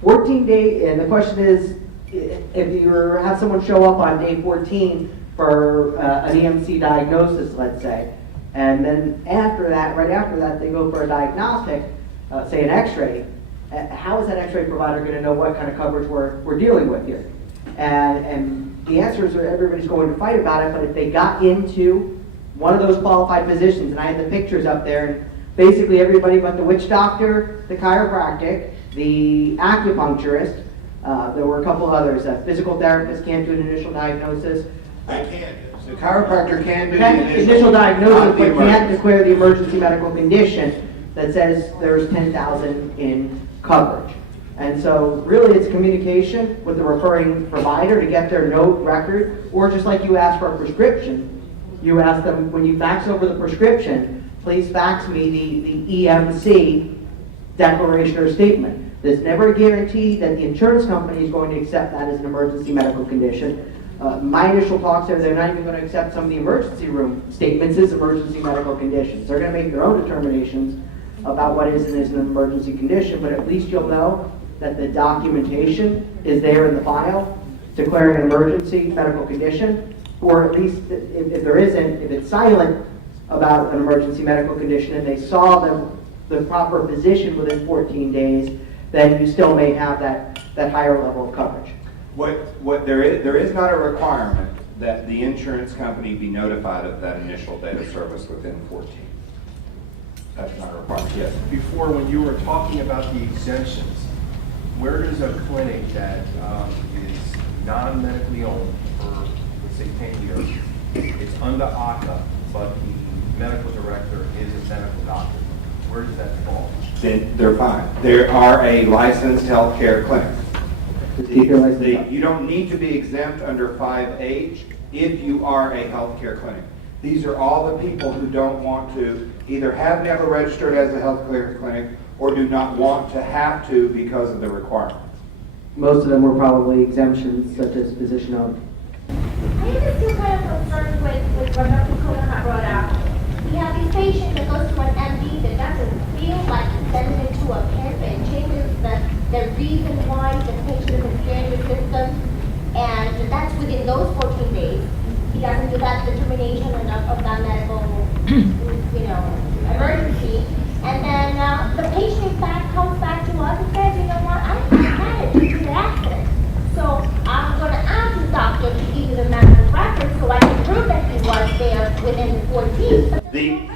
14 days, and the question is, if you have someone show up on day 14 for an EMC diagnosis, let's say, And then after that, right after that, they go for a diagnostic, say an x-ray. How is that x-ray provider going to know what kind of coverage we're dealing with here? And the answers are everybody's going to fight about it, but if they got into one of those qualified physicians, and I had the pictures up there, and basically everybody but the witch doctor, the chiropractic, the acupuncturist, there were a couple others, physical therapists can't do an initial diagnosis. They can. The chiropractor can do Can the initial diagnosis, not the but can't emergency. declare the emergency medical condition that says there's 10,000 in coverage. And so really it's communication with the referring provider to get their note record, or just like you ask for a prescription, you ask them, when you fax over the prescription, please fax me the EMC declaration or statement. There's never a guarantee that the insurance company is going to accept that as an emergency medical condition. My initial talks are they're not even going to accept some of the emergency room statements as emergency medical conditions. They're going to make their own determinations about what is and isn't an emergency condition, but at least you'll know that the documentation is there in the file declaring an emergency medical condition, or at least if there isn't, if it's silent about an emergency medical condition and they saw the proper physician within 14 days, then you still may have that higher level of coverage. What there is not a requirement that the insurance company be notified of that initial date of service within 14. That's not a requirement, yes. Before, when you were talking about the exemptions, where does a clinic that is non-medically owned for, let's say, 10 years, it's under ACA, but the medical director is a medical doctor, where does that fall? Then they're fine. There are a licensed healthcare clinic. You don't need to be exempt under 5H if you are a healthcare clinic. These are all the people who don't want to either have never registered as a healthcare clinic or do not want to have to because of the requirements. Most of them were probably exemptions, such as physician-owned. I am still kind of concerned with what Dr. Cohen brought up. We have these patients that goes to an MD that doesn't feel like sending it to a PEP and changes the reason why the patient is in the system, and that's within those 14 days. He doesn't do that determination of that medical, emergency, and then the patient in fact comes back to us and says, you know what, I had it due to the accident. So I'm going to ask the doctor to give you the medical record so I can prove that he was there within the 14.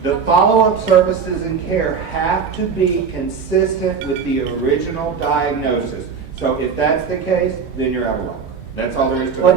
The follow-up services and care have to be consistent with the original diagnosis. So if that's the case, then you're out of luck. That's all there is to it. Well,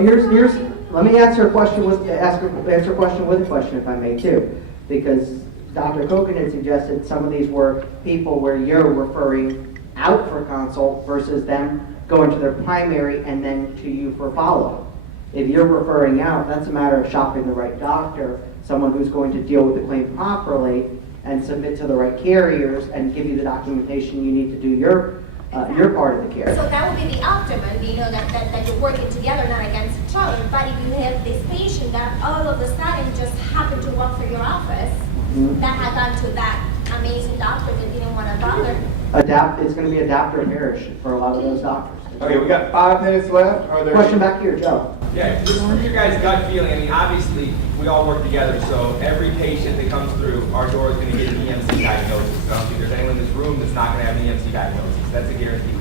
let me answer a question with answer a question with a question, if I may, too, because Dr. Koken had suggested some of these were people where you're referring out for consult versus them going to their primary and then to you for follow-up. If you're referring out, that's a matter of shopping the right doctor, someone who's going to deal with the claim properly and submit to the right carriers and give you the documentation you need to do your part of the care. So that would be the optimum, that you're working together, not against each other. But if you have this patient that all of a sudden just happened to walk through your office, that had gone to that amazing doctor that didn't want to bother. It's going to be adapt or perish for a lot of those doctors. Okay, we got 5 minutes left. Are there Question back here, Joe. Yeah, just from your guys' gut feeling, I mean, obviously, we all work together, so every patient that comes through our door is going to get an EMC diagnosis. So I don't think there's anyone in this room that's not going to have an EMC diagnosis. That's a guarantee.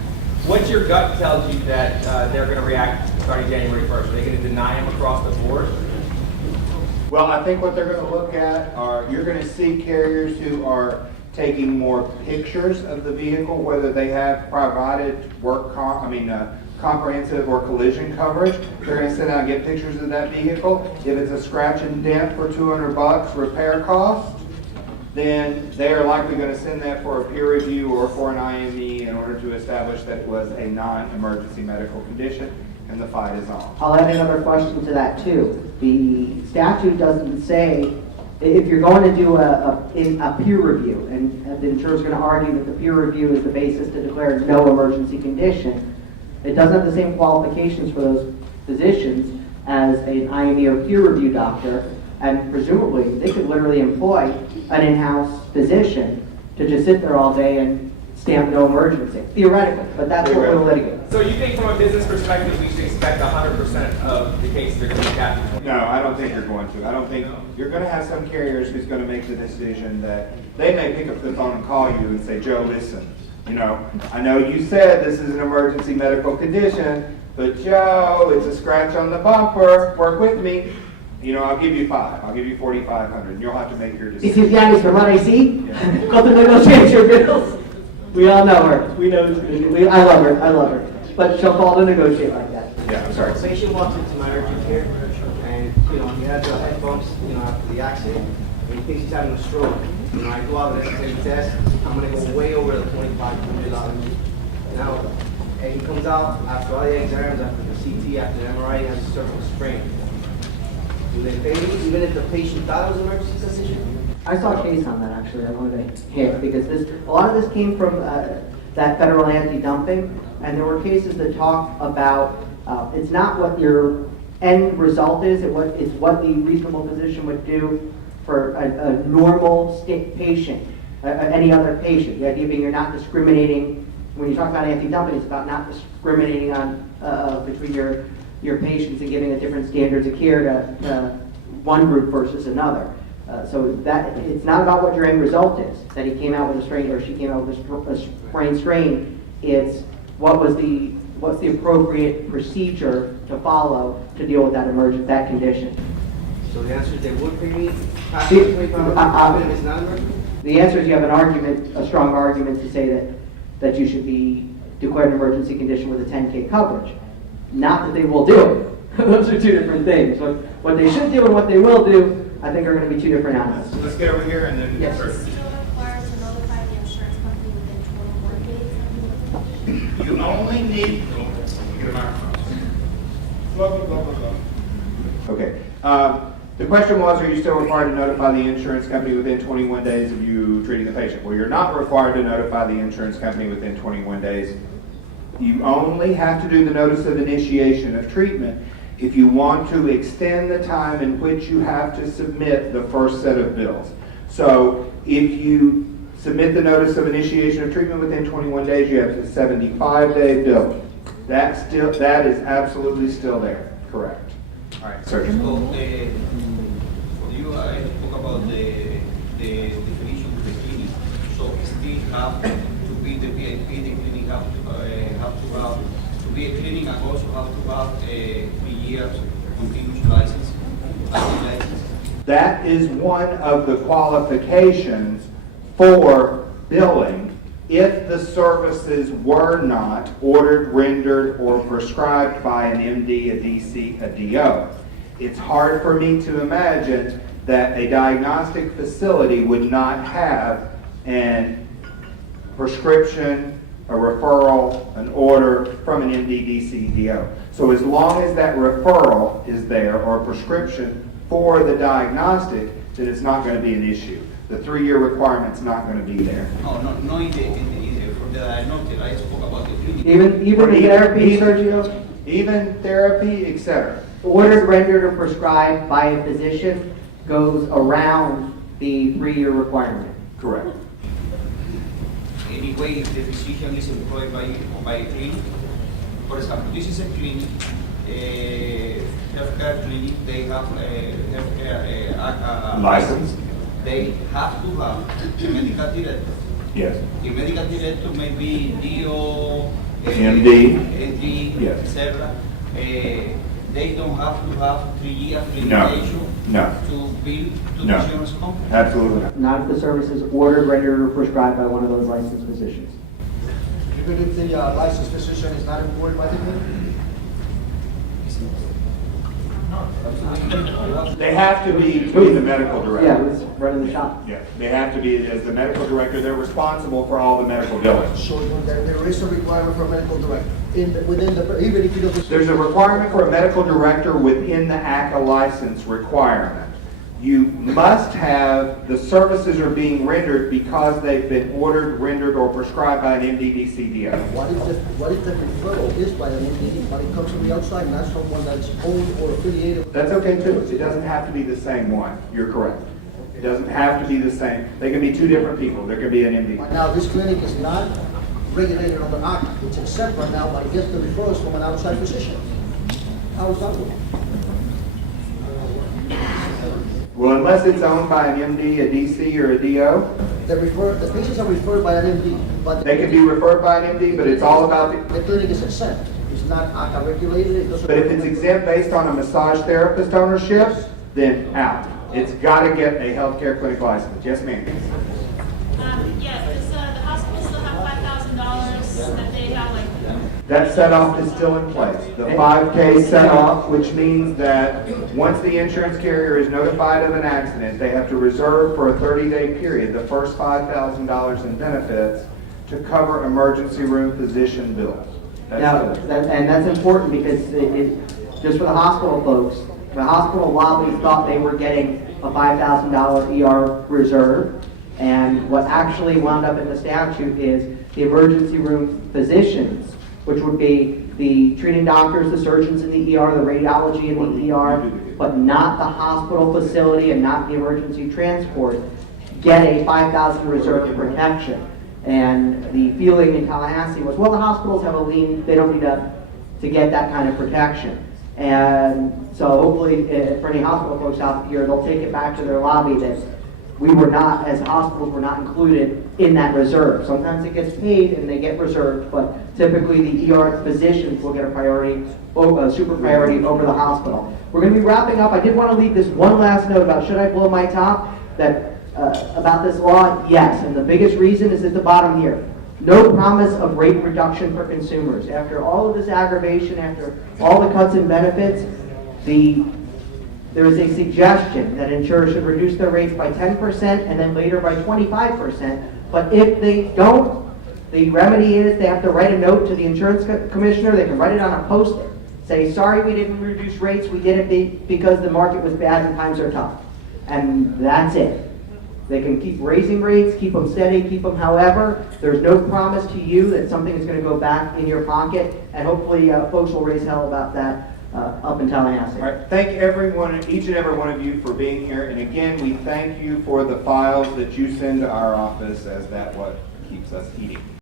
What's your gut tells you that they're going to react starting January 1st? Are they going to deny them across the board? Well, I think what they're going to look at are, you're going to see carriers who are taking more pictures of the vehicle, whether they have provided comprehensive or collision coverage. They're going to sit down and get pictures of that vehicle. If it's a scratch and dent for $200 repair cost, then they are likely going to send that for a peer review or for an IME in order to establish that it was a non-emergency medical condition, and the fight is on. I'll add another question to that too. The statute doesn't say if you're going to do a peer review, and the insurer is going to argue that the peer review is the basis to declare no emergency condition. It doesn't have the same qualifications for those physicians as an IME or peer review doctor, and presumably they could literally employ an in-house physician to just sit there all day and stamp no emergency, theoretically, but that's what we'll litigate. So you think from a business perspective, we should expect 100% 100% of the cases are gonna be capped. No, I don't think you're going to. I don't think, you're gonna have some carriers who's gonna make the decision that they may pick up the phone and call you and say, Joe, listen, you know, I know you said this is an emergency medical condition, but Joe, it's a scratch on the bumper, work with me. You know, I'll give you I'll give you 4,500, and you'll have to make your If decision. you guys from RIC, go to negotiate your bills. We all know her. We know I love her. I love her. But she'll call to negotiate like that. Yeah, I'm sorry. The patient walks into my urgent care, and, you know, he has head bumps, you know, after the accident, and he thinks he's having a stroke. You know, I go out and take a test, I'm gonna go way over the $2,500. Now, and he comes out after all the exams, after the CT, after the MRI, he has a cervical sprain. Do they pay me even if the patient thought it was an emergency physician? I saw a case on that actually. I wanted to hit because a lot of this came from that federal anti-dumping, and there were cases that talk about it's not what your end result is, it's what the reasonable physician would do for a normal state patient, any other patient. The idea being you're not discriminating. When you talk about anti-dumping, it's about not discriminating on between your patients and giving a different standards of care to one group versus another. So that it's not about what your end result is, that he came out with a strain or she came out with a sprain strain. It's what's the appropriate procedure to follow to deal with that condition. So the answer is they would pay me past the $2,500 if it's not emergency? The answer is you have an argument, a strong argument to say that you should be declared an emergency condition with a 10K coverage. Not that they will do it. Those are two different things. What they should do and what they will do, I think, are going to be two different animals. Let's get over here and then. Yes. Still required to notify the insurance company within 21 days. You only need. Okay. The question was, are you still required to notify the insurance company within 21 days of you treating the patient? Well, you're not required to notify the insurance company within 21 days. You only have to do the notice of initiation of treatment if you want to extend the time in which you have to submit the first set of bills. So if you submit the notice of initiation of treatment within 21 days, you have a 75-day bill. That is absolutely still there, correct. All right, sir. So, for you, I spoke about the definition of the clinic. So it still have to be the VIP, the clinic have to be a clinic and also have to have a 3 years continuous license. That is one of the qualifications for billing if the services were not ordered, rendered, or prescribed by an MD, a DC, a DO. It's hard for me to imagine that a diagnostic facility would not have an prescription, a referral, an order from an MD, DC, DO. So as long as that referral is there or prescription for the diagnostic, then it's not going to be an issue. The 3-year requirement's not going to be there. Oh, no, no, for the diagnostic, I spoke about the clinic. Even the therapy, Sergio? Even therapy, etc. Ordered, rendered, or prescribed by a physician goes around the 3-year requirement. Correct. Anyway, if the physician is employed by a clinic, for example, this is a clinic, healthcare clinic, they have a healthcare License? They have to have a medical director. Yes. The medical director may be DO, MD. Yes. etc. They don't have to have 3 years No. limitation No. to bill to No. the insurance company. Absolutely not. Not if the service is ordered, rendered, or prescribed by one of those licensed physicians. Even if the licensed physician is not employed by the clinic? They have to be the medical director. Yeah, who's running the shop. Yeah, they have to be, as the medical director, they're responsible for all the medical billing. So there is a requirement for a medical director within the, even if you don't. There's a requirement for a medical director within the ACA license requirement. You must have, the services are being rendered because they've been ordered, rendered, or prescribed by an MD/DCDO. What if the referral is by an MD, but it comes from the outside, and that's someone that's owned or affiliated with? That's okay too. It doesn't have to be the same one. You're correct. It doesn't have to be the same. They can be two different people. There could be an MD. Now, this clinic is not regulated under ACA. It's exempt right now, but it gets the referrals from an outside physician. How is that work? Well, unless it's owned by an MD, a DC, or a DO, The patients are referred by an MD, but. they can be referred by an MD, but it's all about the, The clinic is exempt. It's not ACA regulated. It doesn't. but if it's exempt based on a massage therapist ownership, then out. It's gotta get a healthcare clinic license. Yes, ma'am. Yeah, because the hospitals still have $5,000 that they have like. That set-off is still in place. The 5K set-off, which means that once the insurance carrier is notified of an accident, they have to reserve for a 30-day period the first $5,000 in benefits to cover emergency room physician bills. That's Now, still- and that's important because just for the hospital folks, the hospital lobby thought they were getting a $5,000 ER reserve. And what actually wound up in the statute is the emergency room physicians, which would be the treating doctors, the surgeons in the ER, the radiology in the ER, but not the hospital facility and not the emergency transport, get a $5,000 reserve protection. And the feeling in Tallahassee was, well, the hospitals have a lien, they don't need to get that kind of protection. And so hopefully, for any hospital folks out here, they'll take it back to their lobby that we were not, as hospitals, were not included in that reserve. Sometimes it gets paid and they get reserved, but typically the ER physicians will get a priority, a super priority over the hospital. We're going to be wrapping up. I did want to leave this one last note about should I blow my top, that about this law. Yes, and the biggest reason is at the bottom here. No promise of rate reduction for consumers. After all of this aggravation, after all the cuts in benefits, there is a suggestion that insurers should reduce their rates by 10% and then later by 25%. But if they don't, the remedy is they have to write a note to the insurance commissioner. They can write it on a post-it. Say, sorry, we didn't reduce rates. We did it because the market was bad and times are tough. And that's it. They can keep raising rates, keep them steady, keep them however. There's no promise to you that something is going to go back in your pocket. And hopefully folks will raise hell about that up in Tallahassee. All right, thank everyone, each and every one of you for being here. And again, we thank you for the files that you send to our office, as that what keeps us eating.